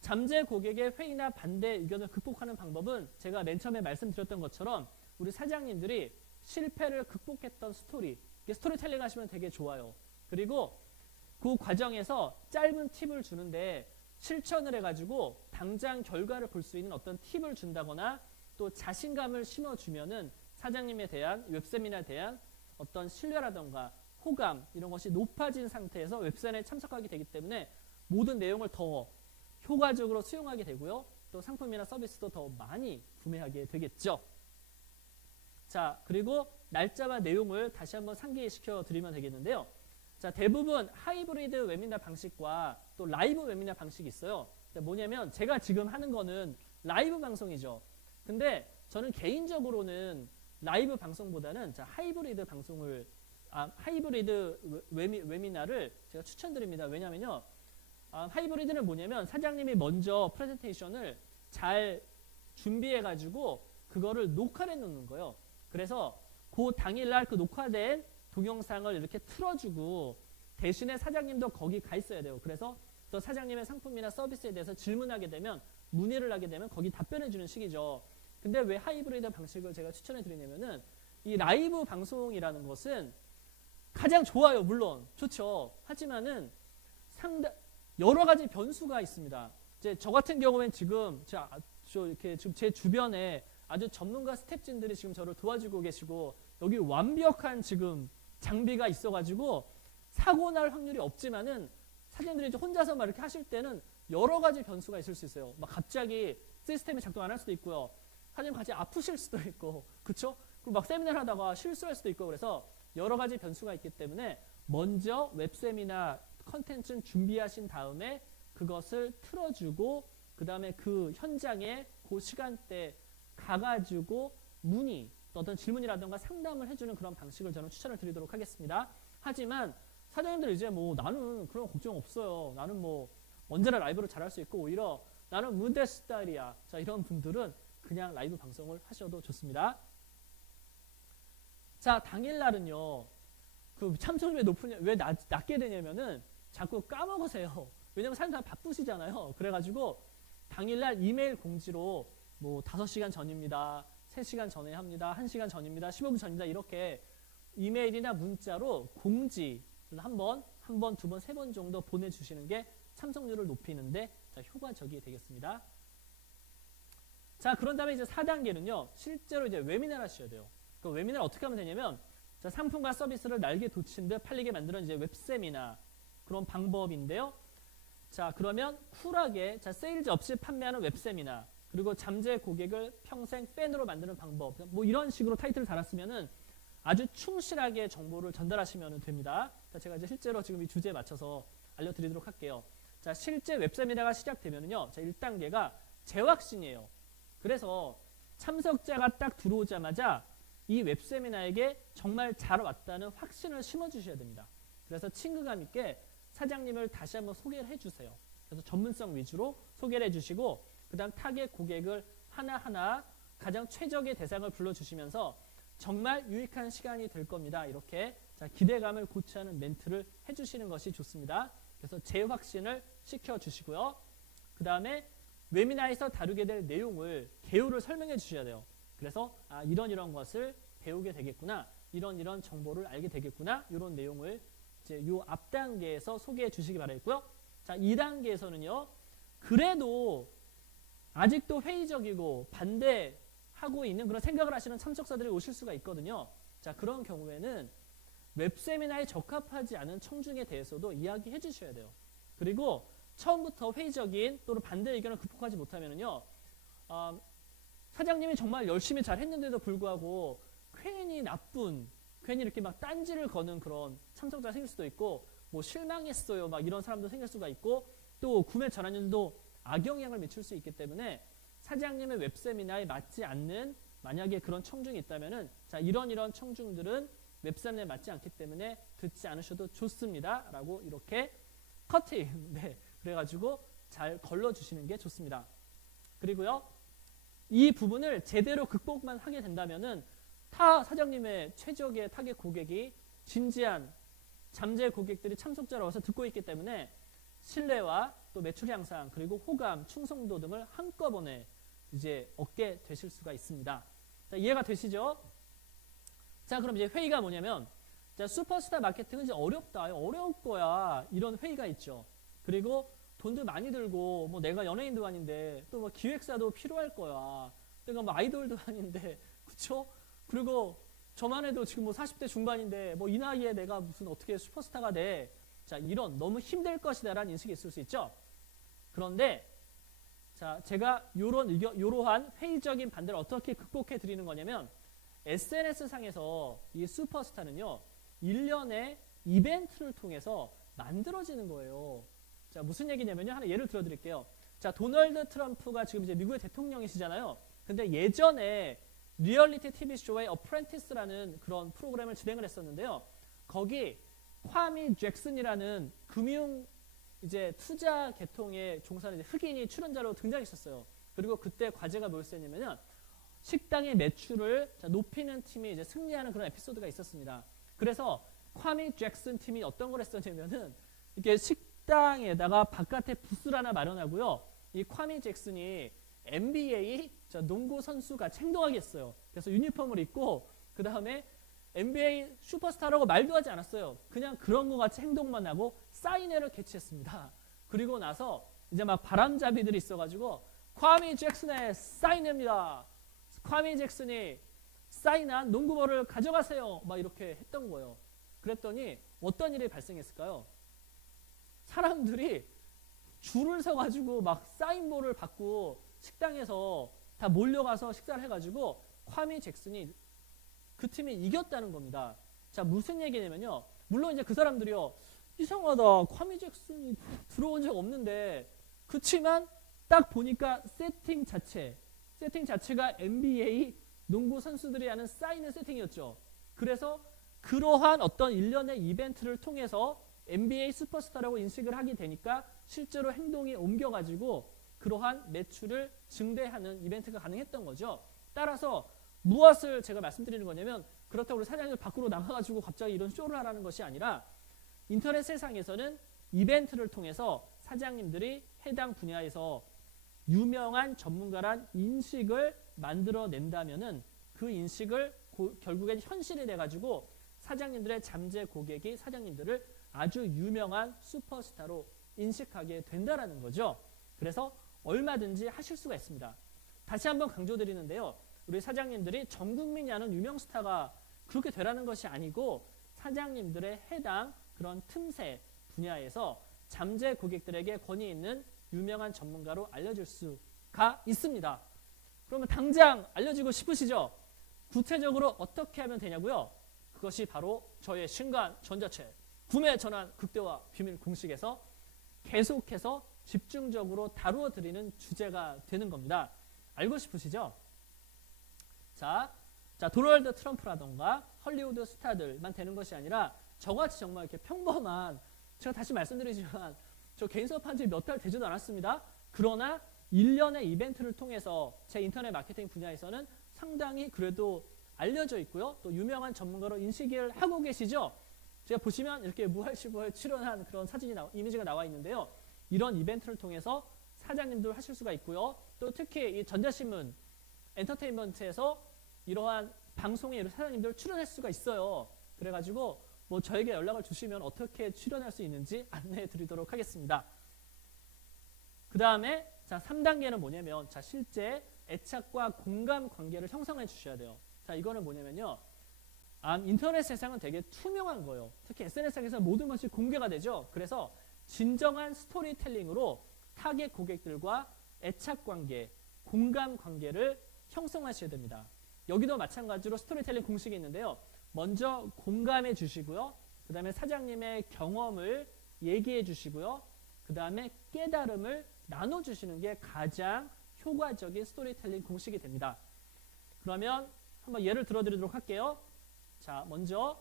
잠재 고객의 회의나 반대 의견을 극복하는 방법은 제가 맨 처음에 말씀드렸던 것처럼 우리 사장님들이 실패를 극복했던 스토리 스토리텔링 하시면 되게 좋아요. 그리고 그 과정에서 짧은 팁을 주는데 실천을 해가지고 당장 결과를 볼 수 있는 어떤 팁을 준다거나 또 자신감을 심어주면은 사장님에 대한 웹세미나에 대한 어떤 신뢰라던가 호감 이런 것이 높아진 상태에서 웹세미나에 참석하게 되기 때문에 모든 내용을 더 효과적으로 수용하게 되고요. 또 상품이나 서비스도 더 많이 구매하게 되겠죠. 자, 그리고 날짜와 내용을 다시 한번 상기시켜 드리면 되겠는데요. 자, 대부분 하이브리드 웨비나 방식과 또 라이브 웨비나 방식이 있어요. 뭐냐면 제가 지금 하는 거는 라이브 방송이죠. 근데 저는 개인적으로는 라이브 방송보다는 하이브리드 방송을 하이브리드 웨비나를 제가 추천드립니다. 왜냐면요. 하이브리드는 뭐냐면 사장님이 먼저 프레젠테이션을 잘 준비해가지고 그거를 녹화를 해놓는 거예요. 그래서 그 당일날 그 녹화된 동영상을 이렇게 틀어주고 대신에 사장님도 거기 가 있어야 돼요. 그래서 또 사장님의 상품이나 서비스에 대해서 질문하게 되면 문의를 하게 되면 거기 답변해 주는 식이죠. 근데 왜 하이브리드 방식을 제가 추천해 드리냐면은 이 라이브 방송이라는 것은 가장 좋아요. 물론 좋죠. 하지만은 여러 가지 변수가 있습니다. 이제 저 같은 경우엔 지금 이렇게 지금 제 주변에 아주 전문가 스태프진들이 지금 저를 도와주고 계시고 여기 완벽한 지금 장비가 있어가지고 사고 날 확률이 없지만은 사장님들이 혼자서 막 이렇게 하실 때는 여러 가지 변수가 있을 수 있어요. 막 갑자기 시스템이 작동 안 할 수도 있고요. 사장님 같이 아프실 수도 있고, 그쵸? 그리고 막 세미나를 하다가 실수할 수도 있고 그래서 여러 가지 변수가 있기 때문에 먼저 웹세미나 컨텐츠는 준비하신 다음에 그것을 틀어주고 그 다음에 그 현장에 그 시간대 가가지고 문의, 어떤 질문이라든가 상담을 해주는 그런 방식을 저는 추천을 드리도록 하겠습니다. 하지만 사장님들 이제 뭐 나는 그런 걱정 없어요. 나는 뭐 언제나 라이브로 잘할 수 있고 오히려 나는 무대 스타일이야. 자, 이런 분들은 그냥 라이브 방송을 하셔도 좋습니다. 자, 당일날은요. 그 참석률이 왜 낮게 되냐면은 자꾸 까먹으세요. 왜냐면 사람들 다 바쁘시잖아요. 그래가지고 당일날 이메일 공지로 뭐 5시간 전입니다. 3시간 전에 합니다. 1시간 전입니다. 15분 전입니다. 이렇게 이메일이나 문자로 공지를 한 번, 두 번, 3번 정도 보내주시는 게 참석률을 높이는데 효과적이 되겠습니다. 자, 그런 다음에 이제 4단계는요. 실제로 이제 웨비나를 하셔야 돼요. 그 웨비나를 어떻게 하면 되냐면 자, 상품과 서비스를 날개 돋친 듯 팔리게 만드는 이제 웹세미나 그런 방법인데요. 자, 그러면 쿨하게 세일즈 없이 판매하는 웹세미나 그리고 잠재 고객을 평생 팬으로 만드는 방법 뭐 이런 식으로 타이틀을 달았으면은 아주 충실하게 정보를 전달하시면 됩니다. 자, 제가 이제 실제로 지금 이 주제에 맞춰서 알려드리도록 할게요. 자, 실제 웹세미나가 시작되면은요. 자, 1단계가 재확신이에요. 그래서 참석자가 딱 들어오자마자 이 웹세미나에게 정말 잘 왔다는 확신을 심어주셔야 됩니다. 그래서 친근감 있게 사장님을 다시 한번 소개를 해주세요. 그래서 전문성 위주로 소개를 해주시고 그 다음 타겟 고객을 하나하나 가장 최적의 대상을 불러주시면서 정말 유익한 시간이 될 겁니다. 이렇게 기대감을 고취하는 멘트를 해주시는 것이 좋습니다. 그래서 재확신을 시켜주시고요. 그 다음에 웨비나에서 다루게 될 내용을 개요를 설명해 주셔야 돼요. 그래서 이런 것을 배우게 되겠구나. 이런 정보를 알게 되겠구나. 이런 내용을 이제 요 앞 단계에서 소개해 주시기 바라겠고요. 자, 2단계에서는요. 그래도 아직도 회의적이고 반대하고 있는 그런 생각을 하시는 참석자들이 오실 수가 있거든요. 자, 그런 경우에는 웹세미나에 적합하지 않은 청중에 대해서도 이야기해 주셔야 돼요. 그리고 처음부터 회의적인 또는 반대 의견을 극복하지 못하면요. 사장님이 정말 열심히 잘 했는데도 불구하고 괜히 이렇게 막 딴지를 거는 그런 참석자가 생길 수도 있고 뭐 실망했어요 막 이런 사람도 생길 수가 있고 또 구매 전환율도 악영향을 미칠 수 있기 때문에 사장님의 웹세미나에 맞지 않는 만약에 그런 청중이 있다면은 자, 이런 청중들은 웹세미나에 맞지 않기 때문에 듣지 않으셔도 좋습니다. 라고 이렇게 커팅 그래가지고 잘 걸러주시는 게 좋습니다. 그리고요. 이 부분을 제대로 극복만 하게 된다면은 타 사장님의 최적의 타겟 고객이 진지한 잠재 고객들이 참석자로 와서 듣고 있기 때문에 신뢰와 또 매출 향상 그리고 호감, 충성도 등을 한꺼번에 이제 얻게 되실 수가 있습니다. 자, 이해가 되시죠? 자, 그럼 이제 회의가 뭐냐면 자, 슈퍼스타 마케팅은 이제 어렵다. 어려울 거야. 이런 회의가 있죠. 그리고 돈도 많이 들고 뭐 내가 연예인도 아닌데 또 뭐 기획사도 필요할 거야. 내가 뭐 아이돌도 아닌데 그쵸? 그리고 저만 해도 지금 뭐 40대 중반인데 뭐 이 나이에 내가 무슨 어떻게 슈퍼스타가 돼. 자, 이런 너무 힘들 것이다 라는 인식이 있을 수 있죠. 그런데 자, 제가 요러한 회의적인 반대를 어떻게 극복해 드리는 거냐면 SNS 상에서 이 슈퍼스타는요 1년의 이벤트를 통해서 만들어지는 거예요. 자, 무슨 얘기냐면요. 하나 예를 들어 드릴게요. 자, 도널드 트럼프가 지금 이제 미국의 대통령이시잖아요. 근데 예전에 리얼리티 TV쇼의 어프렌티스라는 그런 프로그램을 진행을 했었는데요. 거기 콰미 잭슨이라는 금융 이제 투자 계통에 종사하는 흑인이 출연자로 등장했었어요. 그리고 그때 과제가 뭐였냐면요. 식당의 매출을 높이는 팀이 이제 승리하는 그런 에피소드가 있었습니다. 그래서 콰미 잭슨 팀이 어떤 걸 했었냐면은 이렇게 식당에다가 바깥에 부스를 하나 마련하고요. 이 콰미 잭슨이 NBA 농구 선수가 행동하게 했어요. 그래서 유니폼을 입고 그 다음에 NBA 슈퍼스타라고 말도 하지 않았어요. 그냥 그런 것 같이 행동만 하고 사인회를 개최했습니다. 그리고 나서 이제 막 바람잡이들이 있어가지고 콰미 잭슨의 사인회입니다. 콰미 잭슨이 사인한 농구볼을 가져가세요. 막 이렇게 했던 거예요. 그랬더니 어떤 일이 발생했을까요? 사람들이 줄을 서가지고 막 사인볼을 받고 식당에서 다 몰려가서 식사를 해가지고 콰미 잭슨이 그 팀이 이겼다는 겁니다. 자, 무슨 얘기냐면요. 물론 이제 그 사람들이요. 이상하다. 콰미 잭슨이 들어온 적 없는데. 그치만 딱 보니까 세팅 자체가 NBA 농구 선수들이 하는 사인의 세팅이었죠. 그래서 그러한 어떤 일련의 이벤트를 통해서 NBA 슈퍼스타라고 인식을 하게 되니까 실제로 행동이 옮겨가지고 그러한 매출을 증대하는 이벤트가 가능했던 거죠. 따라서 무엇을 제가 말씀드리는 거냐면 그렇다고 우리 사장님들 밖으로 나가가지고 갑자기 이런 쇼를 하라는 것이 아니라 인터넷 세상에서는 이벤트를 통해서 사장님들이 해당 분야에서 유명한 전문가란 인식을 만들어낸다면은 그 인식을 결국엔 현실이 돼가지고 사장님들의 잠재 고객이 사장님들을 아주 유명한 슈퍼스타로 인식하게 된다라는 거죠. 그래서 얼마든지 하실 수가 있습니다. 다시 한번 강조드리는데요. 우리 사장님들이 전 국민이 아는 유명 스타가 그렇게 되라는 것이 아니고 사장님들의 해당 그런 틈새 분야에서 잠재 고객들에게 권위 있는 유명한 전문가로 알려질 수가 있습니다. 그러면 당장 알려지고 싶으시죠? 구체적으로 어떻게 하면 되냐고요? 그것이 바로 저의 신간 전자책 구매 전환 극대화 비밀 공식에서 계속해서 집중적으로 다루어 드리는 주제가 되는 겁니다. 알고 싶으시죠? 자, 도널드 트럼프라던가 헐리우드 스타들만 되는 것이 아니라 저같이 정말 이렇게 평범한, 제가 다시 말씀드리지만 저 개인 사업한 지 몇 달 되지도 않았습니다. 그러나 1년의 이벤트를 통해서 제 인터넷 마케팅 분야에서는 상당히 그래도 알려져 있고요. 또 유명한 전문가로 인식을 하고 계시죠. 제가 보시면 이렇게 무할시부에 출연한 그런 사진이 이미지가 나와 있는데요. 이런 이벤트를 통해서 사장님들 하실 수가 있고요. 또 특히 이 전자신문 엔터테인먼트에서 이러한 방송에 사장님들 출연할 수가 있어요. 그래가지고 뭐 저에게 연락을 주시면 어떻게 출연할 수 있는지 안내해 드리도록 하겠습니다. 그 다음에 자 3단계는 뭐냐면 자 실제 애착과 공감 관계를 형성해 주셔야 돼요. 자 이거는 뭐냐면요. 인터넷 세상은 되게 투명한 거예요. 특히 SNS상에서 모든 것이 공개가 되죠. 그래서 진정한 스토리텔링으로 타겟 고객들과 애착 관계, 공감 관계를 형성하셔야 됩니다. 여기도 마찬가지로 스토리텔링 공식이 있는데요. 먼저 공감해 주시고요. 그 다음에 사장님의 경험을 얘기해 주시고요. 그 다음에 깨달음을 나눠주시는 게 가장 효과적인 스토리텔링 공식이 됩니다. 그러면 한번 예를 들어드리도록 할게요. 자, 먼저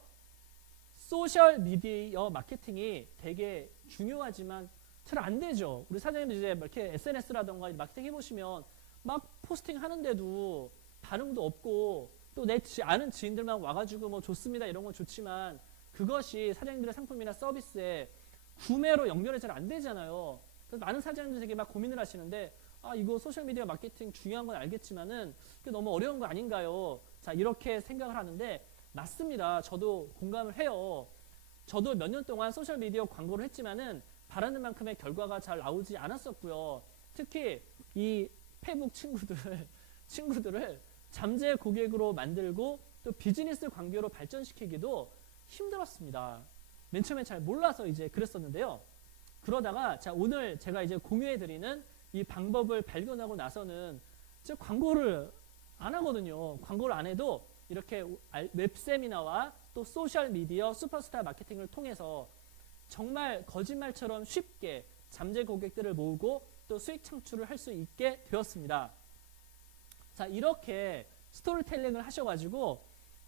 소셜미디어 마케팅이 되게 중요하지만 잘 안 되죠. 우리 사장님들 이제 이렇게 SNS라던가 마케팅 해보시면 막 포스팅 하는데도 반응도 없고 또 내 아는 지인들만 와가지고 뭐 좋습니다 이런 건 좋지만 그것이 사장님들의 상품이나 서비스에 구매로 연결이 잘 안 되잖아요. 그래서 많은 사장님들이 되게 막 고민을 하시는데 이거 소셜미디어 마케팅 중요한 건 알겠지만은 너무 어려운 거 아닌가요? 자 이렇게 생각을 하는데 맞습니다. 저도 공감을 해요. 저도 몇 년 동안 소셜미디어 광고를 했지만은 바라는 만큼의 결과가 잘 나오지 않았었고요. 특히 이 페북 친구들을 잠재 고객으로 만들고 또 비즈니스 관계로 발전시키기도 힘들었습니다. 맨 처음에 잘 몰라서 이제 그랬었는데요. 그러다가 자, 오늘 제가 이제 공유해드리는 이 방법을 발견하고 나서는 이제 광고를 안 하거든요. 광고를 안 해도 이렇게 웹세미나와 또 소셜미디어 슈퍼스타 마케팅을 통해서 정말 거짓말처럼 쉽게 잠재 고객들을 모으고 또 수익 창출을 할 수 있게 되었습니다. 자, 이렇게 스토리텔링을 하셔가지고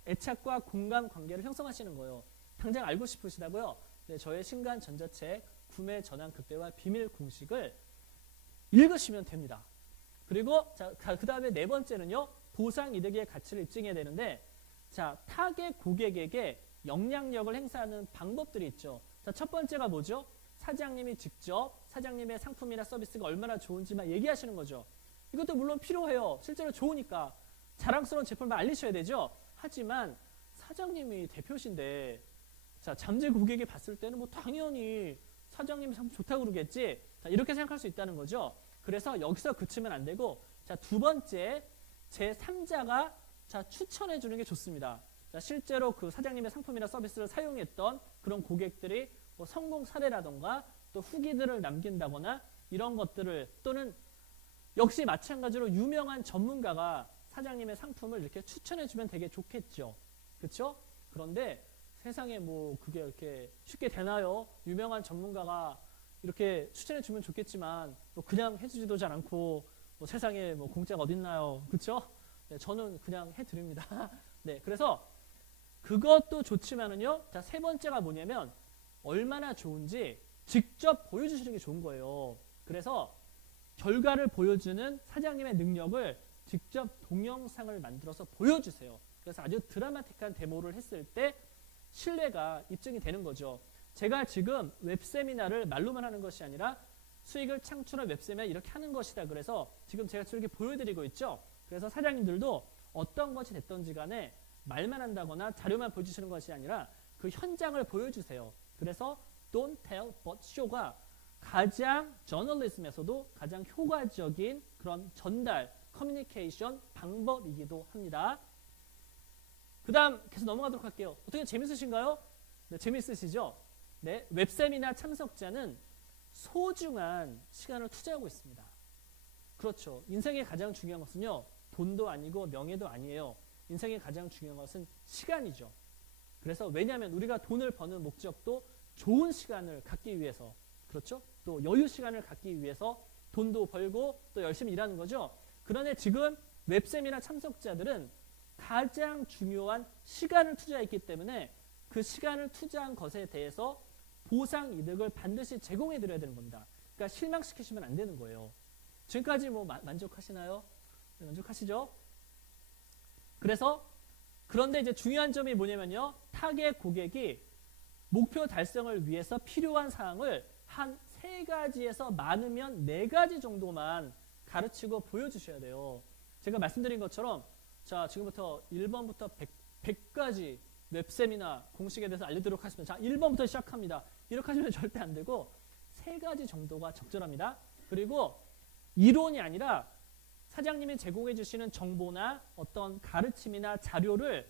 애착과 공감 관계를 형성하시는 거예요. 당장 알고 싶으시다고요? 네, 저의 신간 전자책 구매 전환 극대화 비밀 공식을 읽으시면 됩니다. 그리고 자, 그 다음에 네 번째는요. 보상 이득의 가치를 입증해야 되는데 자, 타겟 고객에게 영향력을 행사하는 방법들이 있죠. 자, 첫 번째가 뭐죠? 사장님이 직접 사장님의 상품이나 서비스가 얼마나 좋은지만 얘기하시는 거죠. 이것도 물론 필요해요. 실제로 좋으니까 자랑스러운 제품을 알리셔야 되죠. 하지만 사장님이 대표신데 자, 잠재 고객이 봤을 때는 뭐 당연히 사장님이 상품 좋다고 그러겠지. 자, 이렇게 생각할 수 있다는 거죠. 그래서 여기서 그치면 안 되고 자, 두 번째 제3자가 자, 추천해 주는 게 좋습니다. 자, 실제로 그 사장님의 상품이나 서비스를 사용했던 그런 고객들이 뭐 성공 사례라던가 또 후기들을 남긴다거나 이런 것들을 또는 역시 마찬가지로 유명한 전문가가 사장님의 상품을 이렇게 추천해 주면 되게 좋겠죠. 그렇죠? 그런데 세상에 뭐 그게 이렇게 쉽게 되나요? 유명한 전문가가 이렇게 추천해 주면 좋겠지만 뭐 그냥 해주지도 잘 않고 뭐 세상에 뭐 공짜가 어딨나요? 그렇죠? 네, 저는 그냥 해드립니다. 네, 그래서 그것도 좋지만은요. 자, 세 번째가 뭐냐면 얼마나 좋은지 직접 보여주시는 게 좋은 거예요. 그래서 결과를 보여주는 사장님의 능력을 직접 동영상을 만들어서 보여주세요. 그래서 아주 드라마틱한 데모를 했을 때 신뢰가 입증이 되는 거죠. 제가 지금 웹세미나를 말로만 하는 것이 아니라 수익을 창출한 웹세미나 이렇게 하는 것이다. 그래서 지금 제가 이렇게 보여드리고 있죠. 그래서 사장님들도 어떤 것이 됐던지 간에 말만 한다거나 자료만 보여주시는 것이 아니라 그 현장을 보여주세요. 그래서 Don't Tell But Show가 가장 저널리즘에서도 가장 효과적인 그런 전달, 커뮤니케이션 방법이기도 합니다. 그 다음 계속 넘어가도록 할게요. 어떻게 재밌으신가요? 네, 재밌으시죠? 네, 웹세미나 참석자는 소중한 시간을 투자하고 있습니다. 그렇죠. 인생의 가장 중요한 것은요. 돈도 아니고 명예도 아니에요. 인생의 가장 중요한 것은 시간이죠. 그래서 왜냐하면 우리가 돈을 버는 목적도 좋은 시간을 갖기 위해서 그렇죠? 또 여유 시간을 갖기 위해서 돈도 벌고 또 열심히 일하는 거죠. 그런데 지금 웹세미나 참석자들은 가장 중요한 시간을 투자했기 때문에 그 시간을 투자한 것에 대해서 보상 이득을 반드시 제공해 드려야 되는 겁니다. 그러니까 실망시키시면 안 되는 거예요. 지금까지 뭐 만족하시나요? 네, 만족하시죠? 그래서 그런데 이제 중요한 점이 뭐냐면요. 타겟 고객이 목표 달성을 위해서 필요한 사항을 한 3가지에서 많으면 4가지 정도만 가르치고 보여주셔야 돼요. 제가 말씀드린 것처럼 자, 지금부터 1번부터 100가지 웹세미나 공식에 대해서 알려드리도록 하겠습니다. 자, 1번부터 시작합니다. 이렇게 하시면 절대 안 되고 3가지 정도가 적절합니다. 그리고 이론이 아니라 사장님이 제공해 주시는 정보나 어떤 가르침이나 자료를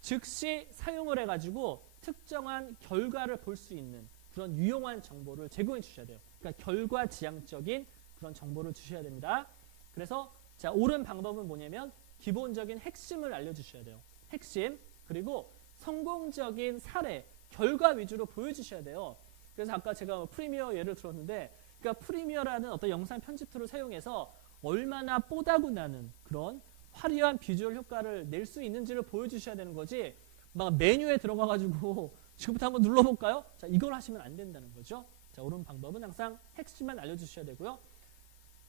즉시 사용을 해가지고 특정한 결과를 볼 수 있는 그런 유용한 정보를 제공해 주셔야 돼요. 그러니까 결과 지향적인 그런 정보를 주셔야 됩니다. 그래서 자, 옳은 방법은 뭐냐면 기본적인 핵심을 알려주셔야 돼요. 핵심, 그리고 성공적인 사례, 결과 위주로 보여주셔야 돼요. 그래서 아까 제가 프리미어 예를 들었는데 그러니까 프리미어라는 어떤 영상 편집 툴을 사용해서 얼마나 뽀다구 나는 그런 화려한 비주얼 효과를 낼 수 있는지를 보여주셔야 되는 거지 막 메뉴에 들어가가지고 지금부터 한번 눌러볼까요? 자, 이걸 하시면 안 된다는 거죠. 자, 옳은 방법은 항상 핵심만 알려주셔야 되고요.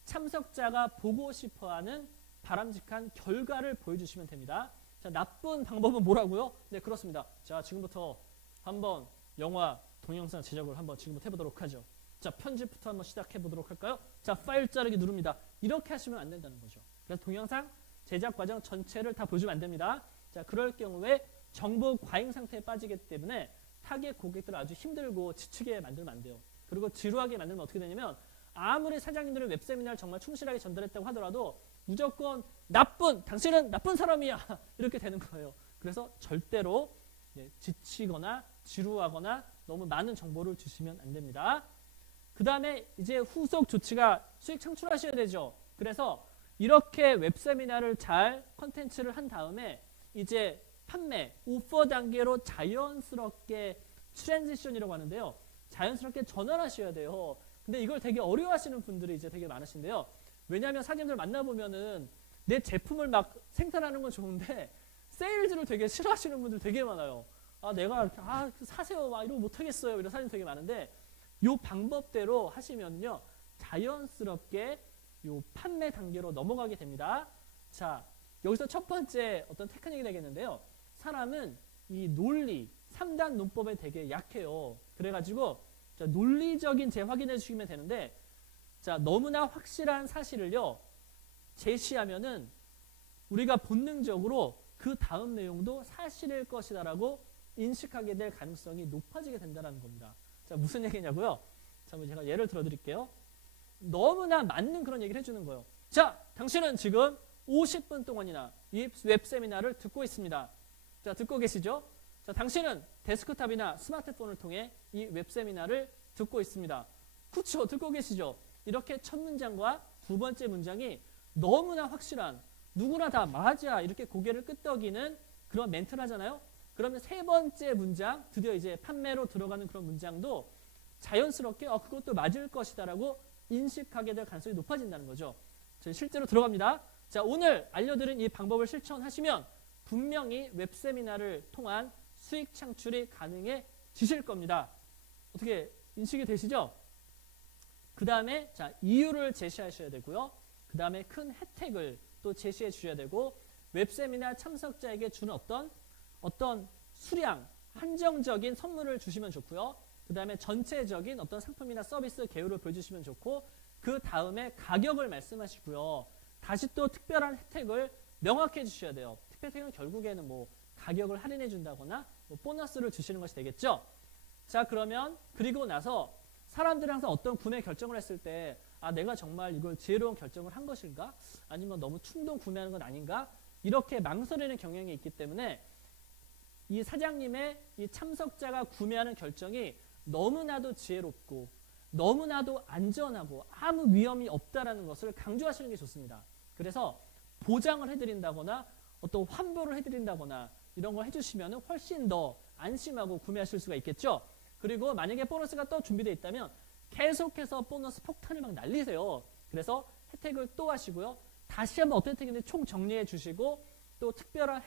참석자가 보고 싶어하는 바람직한 결과를 보여주시면 됩니다. 자, 나쁜 방법은 뭐라고요? 네, 그렇습니다. 자, 지금부터 한번 영화 동영상 제작을 한번 지금부터 해보도록 하죠. 자, 편집부터 한번 시작해 보도록 할까요? 자, 파일 자르기 누릅니다. 이렇게 하시면 안 된다는 거죠. 그래서 동영상 제작 과정 전체를 다 보여주면 안 됩니다. 자, 그럴 경우에 정보 과잉 상태에 빠지기 때문에 타겟 고객들을 아주 힘들고 지치게 만들면 안 돼요. 그리고 지루하게 만들면 어떻게 되냐면 아무리 사장님들은 웹세미나를 정말 충실하게 전달했다고 하더라도 무조건 당신은 나쁜 사람이야 이렇게 되는 거예요. 그래서 절대로 지치거나 지루하거나 너무 많은 정보를 주시면 안 됩니다. 그 다음에 이제 후속 조치가 수익 창출하셔야 되죠. 그래서 이렇게 웹세미나를 잘 컨텐츠를 한 다음에 이제 판매, 오퍼 단계로 자연스럽게 트랜지션이라고 하는데요. 자연스럽게 전환하셔야 돼요. 근데 이걸 되게 어려워하시는 분들이 이제 되게 많으신데요. 왜냐하면 사장님들 만나보면은 내 제품을 막 생산하는 건 좋은데 세일즈를 되게 싫어하시는 분들 되게 많아요. 내가 사세요 막 이러고 못하겠어요 이런 사장님 되게 많은데 이 방법대로 하시면요 자연스럽게 이 판매 단계로 넘어가게 됩니다. 자, 여기서 첫 번째 어떤 테크닉이 되겠는데요. 사람은 이 논리, 3단 논법에 되게 약해요. 그래가지고 자, 논리적인 재확인해 주시면 되는데 자, 너무나 확실한 사실을요 제시하면은 우리가 본능적으로 그 다음 내용도 사실일 것이다라고 인식하게 될 가능성이 높아지게 된다는 겁니다. 자, 무슨 얘기냐고요? 자, 제가 예를 들어 드릴게요. 너무나 맞는 그런 얘기를 해주는 거예요. 자, 당신은 지금 50분 동안이나 이 웹세미나를 듣고 있습니다. 자, 듣고 계시죠? 자, 당신은 데스크탑이나 스마트폰을 통해 이 웹세미나를 듣고 있습니다. 그렇죠? 듣고 계시죠? 이렇게 첫 문장과 두 번째 문장이 너무나 확실한 누구나 다 맞아 이렇게 고개를 끄덕이는 그런 멘트를 하잖아요. 그러면 세 번째 문장 드디어 이제 판매로 들어가는 그런 문장도 자연스럽게 그것도 맞을 것이다 라고 인식하게 될 가능성이 높아진다는 거죠. 실제로 들어갑니다. 자, 오늘 알려드린 이 방법을 실천하시면 분명히 웹세미나를 통한 수익 창출이 가능해지실 겁니다. 어떻게 인식이 되시죠? 그 다음에 자, 이유를 제시하셔야 되고요. 그 다음에 큰 혜택을 또 제시해 주셔야 되고 웹세미나 참석자에게 주는 어떤 수량, 한정적인 선물을 주시면 좋고요. 그 다음에 전체적인 어떤 상품이나 서비스 개요를 보여주시면 좋고 그 다음에 가격을 말씀하시고요. 다시 또 특별한 혜택을 명확히 해주셔야 돼요. 특별 혜택은 결국에는 뭐 가격을 할인해 준다거나 뭐 보너스를 주시는 것이 되겠죠. 자, 그러면 그리고 나서 사람들은 항상 어떤 구매 결정을 했을 때 내가 정말 이걸 지혜로운 결정을 한 것인가? 아니면 너무 충동 구매하는 건 아닌가? 이렇게 망설이는 경향이 있기 때문에 이 사장님의 이 참석자가 구매하는 결정이 너무나도 지혜롭고 너무나도 안전하고 아무 위험이 없다라는 것을 강조하시는 게 좋습니다. 그래서 보장을 해드린다거나 어떤 환불을 해드린다거나 이런 걸 해주시면 훨씬 더 안심하고 구매하실 수가 있겠죠. 그리고 만약에 보너스가 또 준비되어 있다면 계속해서 보너스 폭탄을 막 날리세요. 그래서 혜택을 또 하시고요. 다시 한번 어떤 혜택인지 총 정리해 주시고 또 특별한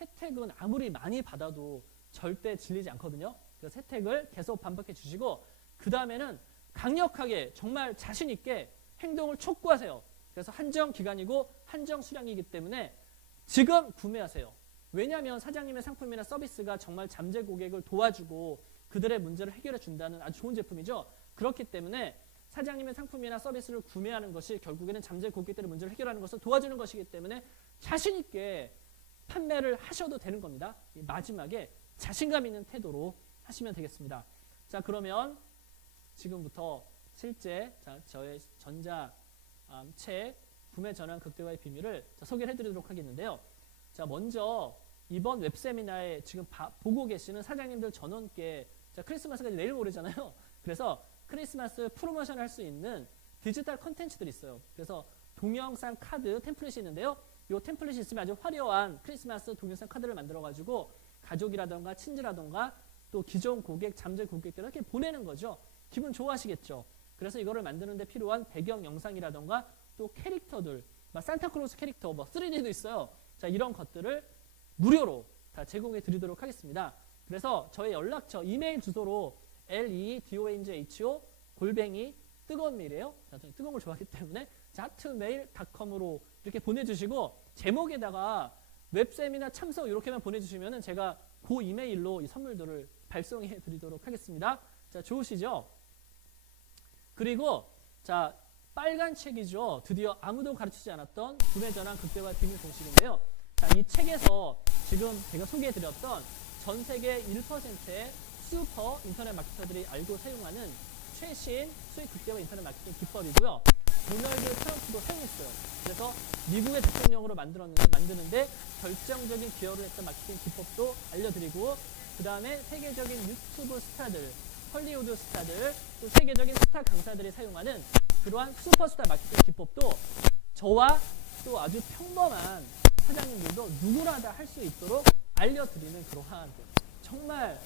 혜택은 아무리 많이 받아도 절대 질리지 않거든요. 그래서 혜택을 계속 반복해 주시고 그 다음에는 강력하게 정말 자신 있게 행동을 촉구하세요. 그래서 한정 기간이고 한정 수량이기 때문에 지금 구매하세요. 왜냐하면 사장님의 상품이나 서비스가 정말 잠재 고객을 도와주고 그들의 문제를 해결해 준다는 아주 좋은 제품이죠. 그렇기 때문에 사장님의 상품이나 서비스를 구매하는 것이 결국에는 잠재 고객들의 문제를 해결하는 것을 도와주는 것이기 때문에 자신 있게 판매를 하셔도 되는 겁니다. 마지막에 자신감 있는 태도로 하시면 되겠습니다. 자, 그러면 지금부터 실제 저의 전자책 구매 전환 극대화의 비밀을 소개를 해드리도록 하겠는데요. 자, 먼저 이번 웹세미나에 지금 보고 계시는 사장님들 전원께 크리스마스가 내일 모레잖아요. 그래서 크리스마스 프로모션 할 수 있는 디지털 컨텐츠들이 있어요. 그래서 동영상 카드 템플릿이 있는데요. 이 템플릿이 있으면 아주 화려한 크리스마스 동영상 카드를 만들어가지고 가족이라던가 친지라던가 또 기존 고객, 잠재 고객들 이렇게 보내는 거죠. 기분 좋아하시겠죠. 그래서 이거를 만드는 데 필요한 배경 영상이라던가 또 캐릭터들, 산타클로스 캐릭터, 3D도 있어요. 자, 이런 것들을 무료로 다 제공해 드리도록 하겠습니다. 그래서 저의 연락처, 이메일 주소로 leeDONGHO 뜨거운 메일이에요. 자, 저는 뜨거운 걸 좋아하기 때문에 hotmail.com으로 이렇게 보내주시고 제목에다가 웹세미나 참석 이렇게만 보내주시면 제가 그 이메일로 이 선물들을 발송해 드리도록 하겠습니다. 자, 좋으시죠? 그리고 자, 빨간 책이죠. 드디어 아무도 가르치지 않았던 구매 전환 극대화 비밀 공식인데요. 자, 이 책에서 지금 제가 소개해드렸던 전 세계 1%의 슈퍼 인터넷 마케터들이 알고 사용하는 최신 수익 극대화 인터넷 마케팅 기법이고요. 도널드 트럼프도 사용했어요. 그래서 미국의 대통령으로 만드는데 결정적인 기여를 했던 마케팅 기법도 알려드리고, 그 다음에 세계적인 유튜브 스타들, 헐리우드 스타들, 또 세계적인 스타 강사들이 사용하는 그러한 슈퍼스타 마케팅 기법도 저와 또 아주 평범한 사장님들도 누구나 다 할 수 있도록 알려드리는 그러한 정말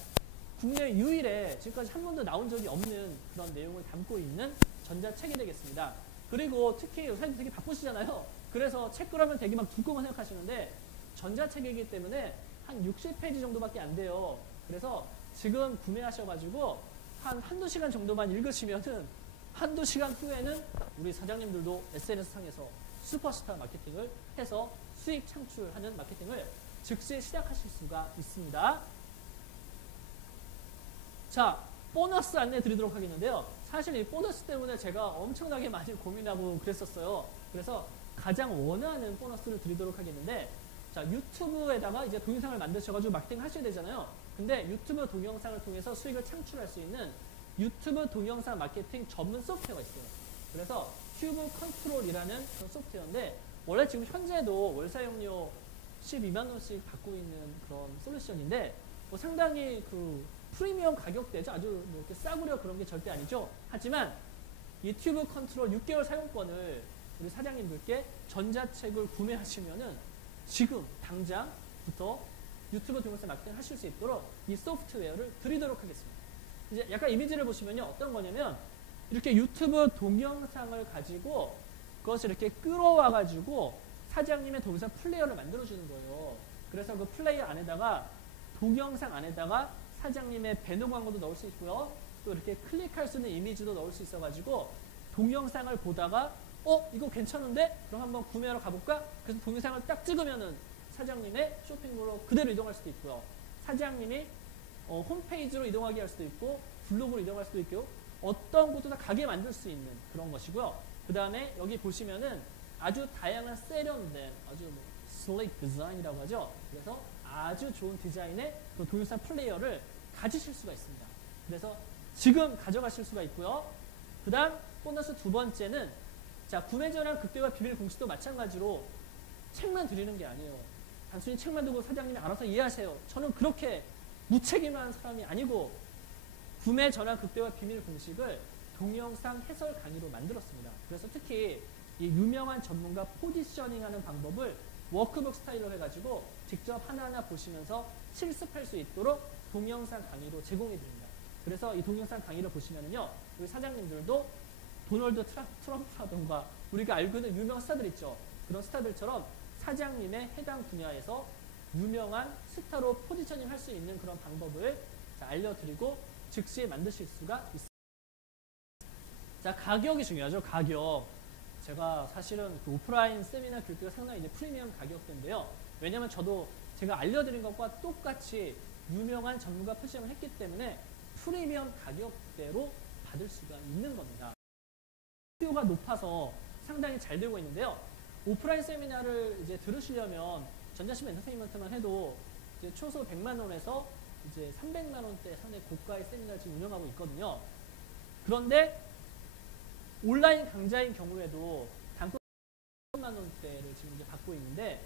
국내 유일의 지금까지 한 번도 나온 적이 없는 그런 내용을 담고 있는 전자책이 되겠습니다. 그리고 특히 요새 되게 바쁘시잖아요. 그래서 책 그러면 되게 막 두꺼운 생각하시는데 전자책이기 때문에 한 60페이지 정도밖에 안 돼요. 그래서 지금 구매하셔가지고 한두 시간 정도만 읽으시면은 한두 시간 후에는 우리 사장님들도 SNS상에서 슈퍼스타 마케팅을 해서 수익 창출하는 마케팅을 즉시 시작하실 수가 있습니다. 자, 보너스 안내 드리도록 하겠는데요. 사실 이 보너스 때문에 제가 엄청나게 많이 고민하고 그랬었어요. 그래서 가장 원하는 보너스를 드리도록 하겠는데, 자, 유튜브에다가 이제 동영상을 만드셔가지고 마케팅 하셔야 되잖아요. 근데 유튜브 동영상을 통해서 수익을 창출할 수 있는 유튜브 동영상 마케팅 전문 소프트웨어가 있어요. 그래서 튜브 컨트롤이라는 그런 소프트웨어인데, 원래 지금 현재도 월 사용료 12만 원씩 받고 있는 그런 솔루션인데, 뭐 상당히 그 프리미엄 가격대죠. 아주 뭐 이렇게 싸구려 그런 게 절대 아니죠. 하지만 이 튜브 컨트롤 6개월 사용권을 우리 사장님들께 전자책을 구매하시면은 지금 당장부터 유튜브 동영상 마케팅 하실 수 있도록 이 소프트웨어를 드리도록 하겠습니다. 이제 약간 이미지를 보시면요. 어떤 거냐면 이렇게 유튜브 동영상을 가지고 그것을 이렇게 끌어와가지고 사장님의 동영상 플레이어를 만들어주는 거예요. 그래서 그 플레이어 안에다가 동영상 안에다가 사장님의 배너 광고도 넣을 수 있고요. 또 이렇게 클릭할 수 있는 이미지도 넣을 수 있어가지고 동영상을 보다가 이거 괜찮은데? 그럼 한번 구매하러 가볼까? 그래서 동영상을 딱 찍으면은 사장님의 쇼핑몰로 그대로 이동할 수도 있고요. 사장님이 홈페이지로 이동하게 할 수도 있고 블로그로 이동할 수도 있고 어떤 곳도 다 가게 만들 수 있는 그런 것이고요. 그 다음에 여기 보시면은 아주 다양한 세련된 아주 뭐 슬릭 디자인이라고 하죠. 그래서 아주 좋은 디자인의 그 동영상 플레이어를 가지실 수가 있습니다. 그래서 지금 가져가실 수가 있고요. 그 다음 보너스 두 번째는 자, 구매 전환 극대화 비밀 공식도 마찬가지로 책만 드리는 게 아니에요. 단순히 책만 두고 사장님이 알아서 이해하세요. 저는 그렇게 무책임한 사람이 아니고 구매 전환 극대화 비밀 공식을 동영상 해설 강의로 만들었습니다. 그래서 특히 이 유명한 전문가 포지셔닝하는 방법을 워크북 스타일로 해가지고 직접 하나하나 보시면서 실습할 수 있도록 동영상 강의로 제공해 드립니다. 그래서 이 동영상 강의를 보시면은요, 우리 사장님들도 도널드 트럼프라던가 우리가 알고 있는 유명한 스타들 있죠. 그런 스타들처럼 사장님의 해당 분야에서 유명한 스타로 포지셔닝 할 수 있는 그런 방법을 알려드리고 즉시 만드실 수가 있습니다. 자, 가격이 중요하죠. 가격. 제가 사실은 그 오프라인 세미나 교육비가 상당히 이제 프리미엄 가격대인데요. 왜냐면 저도 제가 알려드린 것과 똑같이 유명한 전문가 포지션을 했기 때문에 프리미엄 가격대로 받을 수가 있는 겁니다. 수요가 높아서 상당히 잘 되고 있는데요. 오프라인 세미나를 이제 들으시려면 전자신문 엔터테인먼트만 해도 이제 초소 100만 원에서 이제 300만 원대 상당히 고가의 세미나를 지금 운영하고 있거든요. 그런데 온라인 강좌인 경우에도 단가 10만 원대를 지금 이제 받고 있는데,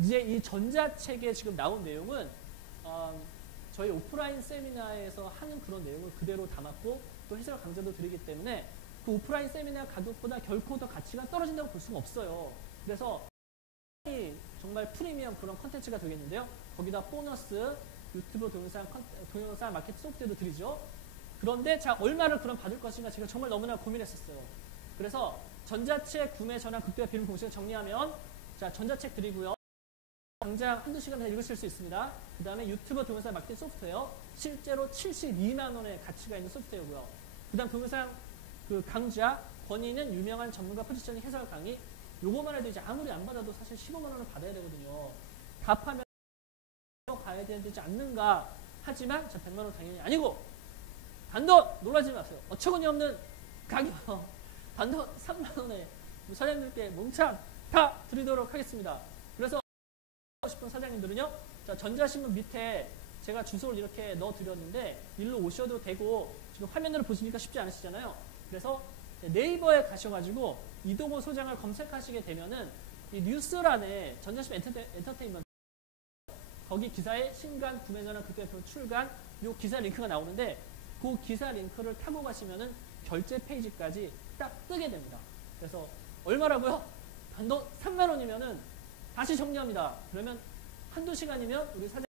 이제 이 전자책에 지금 나온 내용은 저희 오프라인 세미나에서 하는 그런 내용을 그대로 담았고 또 해설 강좌도 드리기 때문에 그 오프라인 세미나 가격보다 결코 더 가치가 떨어진다고 볼 수가 없어요. 그래서 정말 프리미엄 그런 컨텐츠가 되겠는데요. 거기다 보너스 유튜브 동영상 마케팅 소프트웨어도 드리죠. 그런데 자, 얼마를 그럼 받을 것인가 제가 정말 너무나 고민했었어요. 그래서 전자책 구매 전환 극대화 비밀 공식을 정리하면, 자, 전자책 드리고요. 당장 한두 시간 내에 읽으실 수 있습니다. 그 다음에 유튜브 동영상 마케팅 소프트웨어, 실제로 72만 원의 가치가 있는 소프트웨어고요. 그 다음 동영상 그 강좌, 권위는 유명한 전문가 포지셔닝 해설 강의, 요거만 해도 이제 아무리 안 받아도 사실 15만 원을 받아야 되거든요. 답하면 가야 되지 않는가 하지만 저 100만 원 당연히 아니고, 단돈 놀라지 마세요. 어처구니 없는 가격, 단돈 3만 원에 사장님들께 몽창 다 드리도록 하겠습니다. 그래서 하고 싶은 사장님들은요, 자, 전자신문 밑에 제가 주소를 이렇게 넣어드렸는데 일로 오셔도 되고 지금 화면으로 보시니까 쉽지 않으시잖아요. 그래서 네이버에 가셔가지고 이동호 소장을 검색하시게 되면은 이 뉴스란에 전자신문 엔터테인먼트 거기 기사에 신간 구매 전환 그때 출간 요 기사 링크가 나오는데 그 기사 링크를 타고 가시면은 결제 페이지까지 딱 뜨게 됩니다. 그래서 얼마라고요? 단돈 3만 원이면은 다시 정리합니다. 그러면 한두 시간이면 우리 사장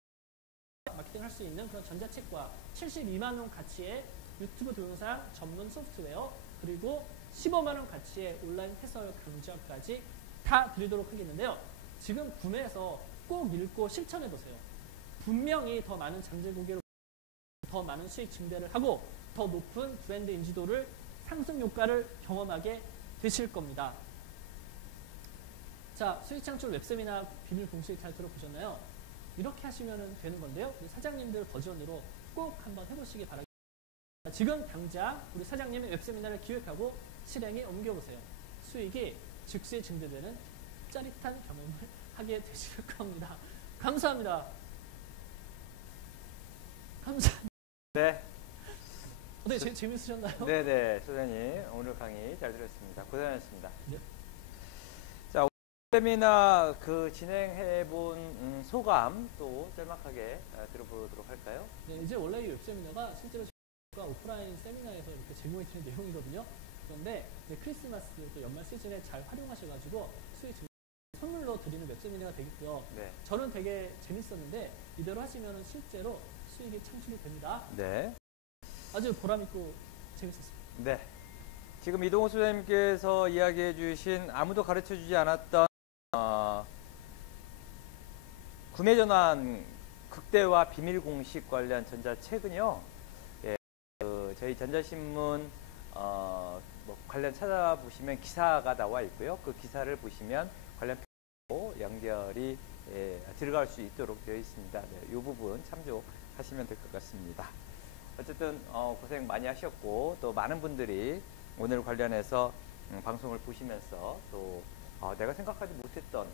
마케팅 할 수 있는 그런 전자책과 72만 원 가치의 유튜브 동영상 전문 소프트웨어 그리고 15만 원 가치의 온라인 해설 강좌까지 다 드리도록 하겠는데요. 지금 구매해서 꼭 읽고 실천해 보세요. 분명히 더 많은 잠재 고객을 더 많은 수익 증대를 하고 더 높은 브랜드 인지도를 상승 효과를 경험하게 되실 겁니다. 자, 수익 창출 웹세미나 비밀 공식 잘 들어보셨나요? 이렇게 하시면 되는 건데요. 우리 사장님들 버전으로 꼭 한번 해보시기 바랍니다. 지금 당장 우리 사장님의 웹세미나를 기획하고 실행에 옮겨보세요. 수익이 즉시 증대되는 짜릿한 경험을 하게 되실 겁니다. 감사합니다. 감사합니다. 네. 어떻게 재밌으셨나요? 네네, 소장님 오늘 강의 잘 들었습니다. 고생하셨습니다. 네. 자, 오늘 세미나 그 진행해본 소감 또 짤막하게 들어보도록 할까요? 네, 이제 원래 이 웹세미나가 실제로 저희가 오프라인 세미나에서 이렇게 제공해드리는 내용이거든요. 그런데 크리스마스 또 연말 시즌에 잘 활용하셔가지고 수익 선물로 드리는 웹세미나가 되겠고요. 네. 저는 되게 재밌었는데 이대로 하시면 실제로 수익이 창출이 됩니다. 네. 아주 보람있고 재밌었습니다. 네. 지금 이동호 소장님께서 이야기해 주신 아무도 가르쳐 주지 않았던 구매 전환 극대화 비밀 공식 관련 전자책은요. 예, 저희 전자신문 뭐 관련 찾아보시면 기사가 나와 있고요. 그 기사를 보시면 관련 연결이 들어갈 수 있도록 되어 있습니다. 네, 이 부분 참조하시면 될 것 같습니다. 어쨌든 고생 많이 하셨고 또 많은 분들이 오늘 관련해서 방송을 보시면서 또 내가 생각하지 못했던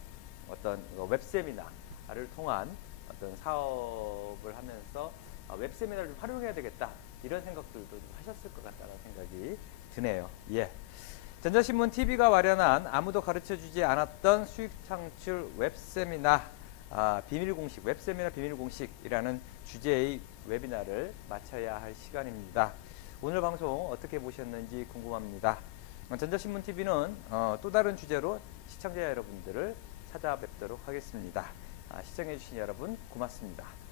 어떤 웹세미나를 통한 어떤 사업을 하면서 웹세미나를 좀 활용해야 되겠다 이런 생각들도 좀 하셨을 것 같다는 생각이 드네요. 예. 전자신문 TV가 마련한 아무도 가르쳐주지 않았던 수익 창출 웹세미나 비밀공식 웹세미나 비밀공식이라는 주제의 웨비나를 마쳐야 할 시간입니다. 오늘 방송 어떻게 보셨는지 궁금합니다. 전자신문 TV는 또 다른 주제로 시청자 여러분들을 찾아뵙도록 하겠습니다. 시청해주신 여러분 고맙습니다.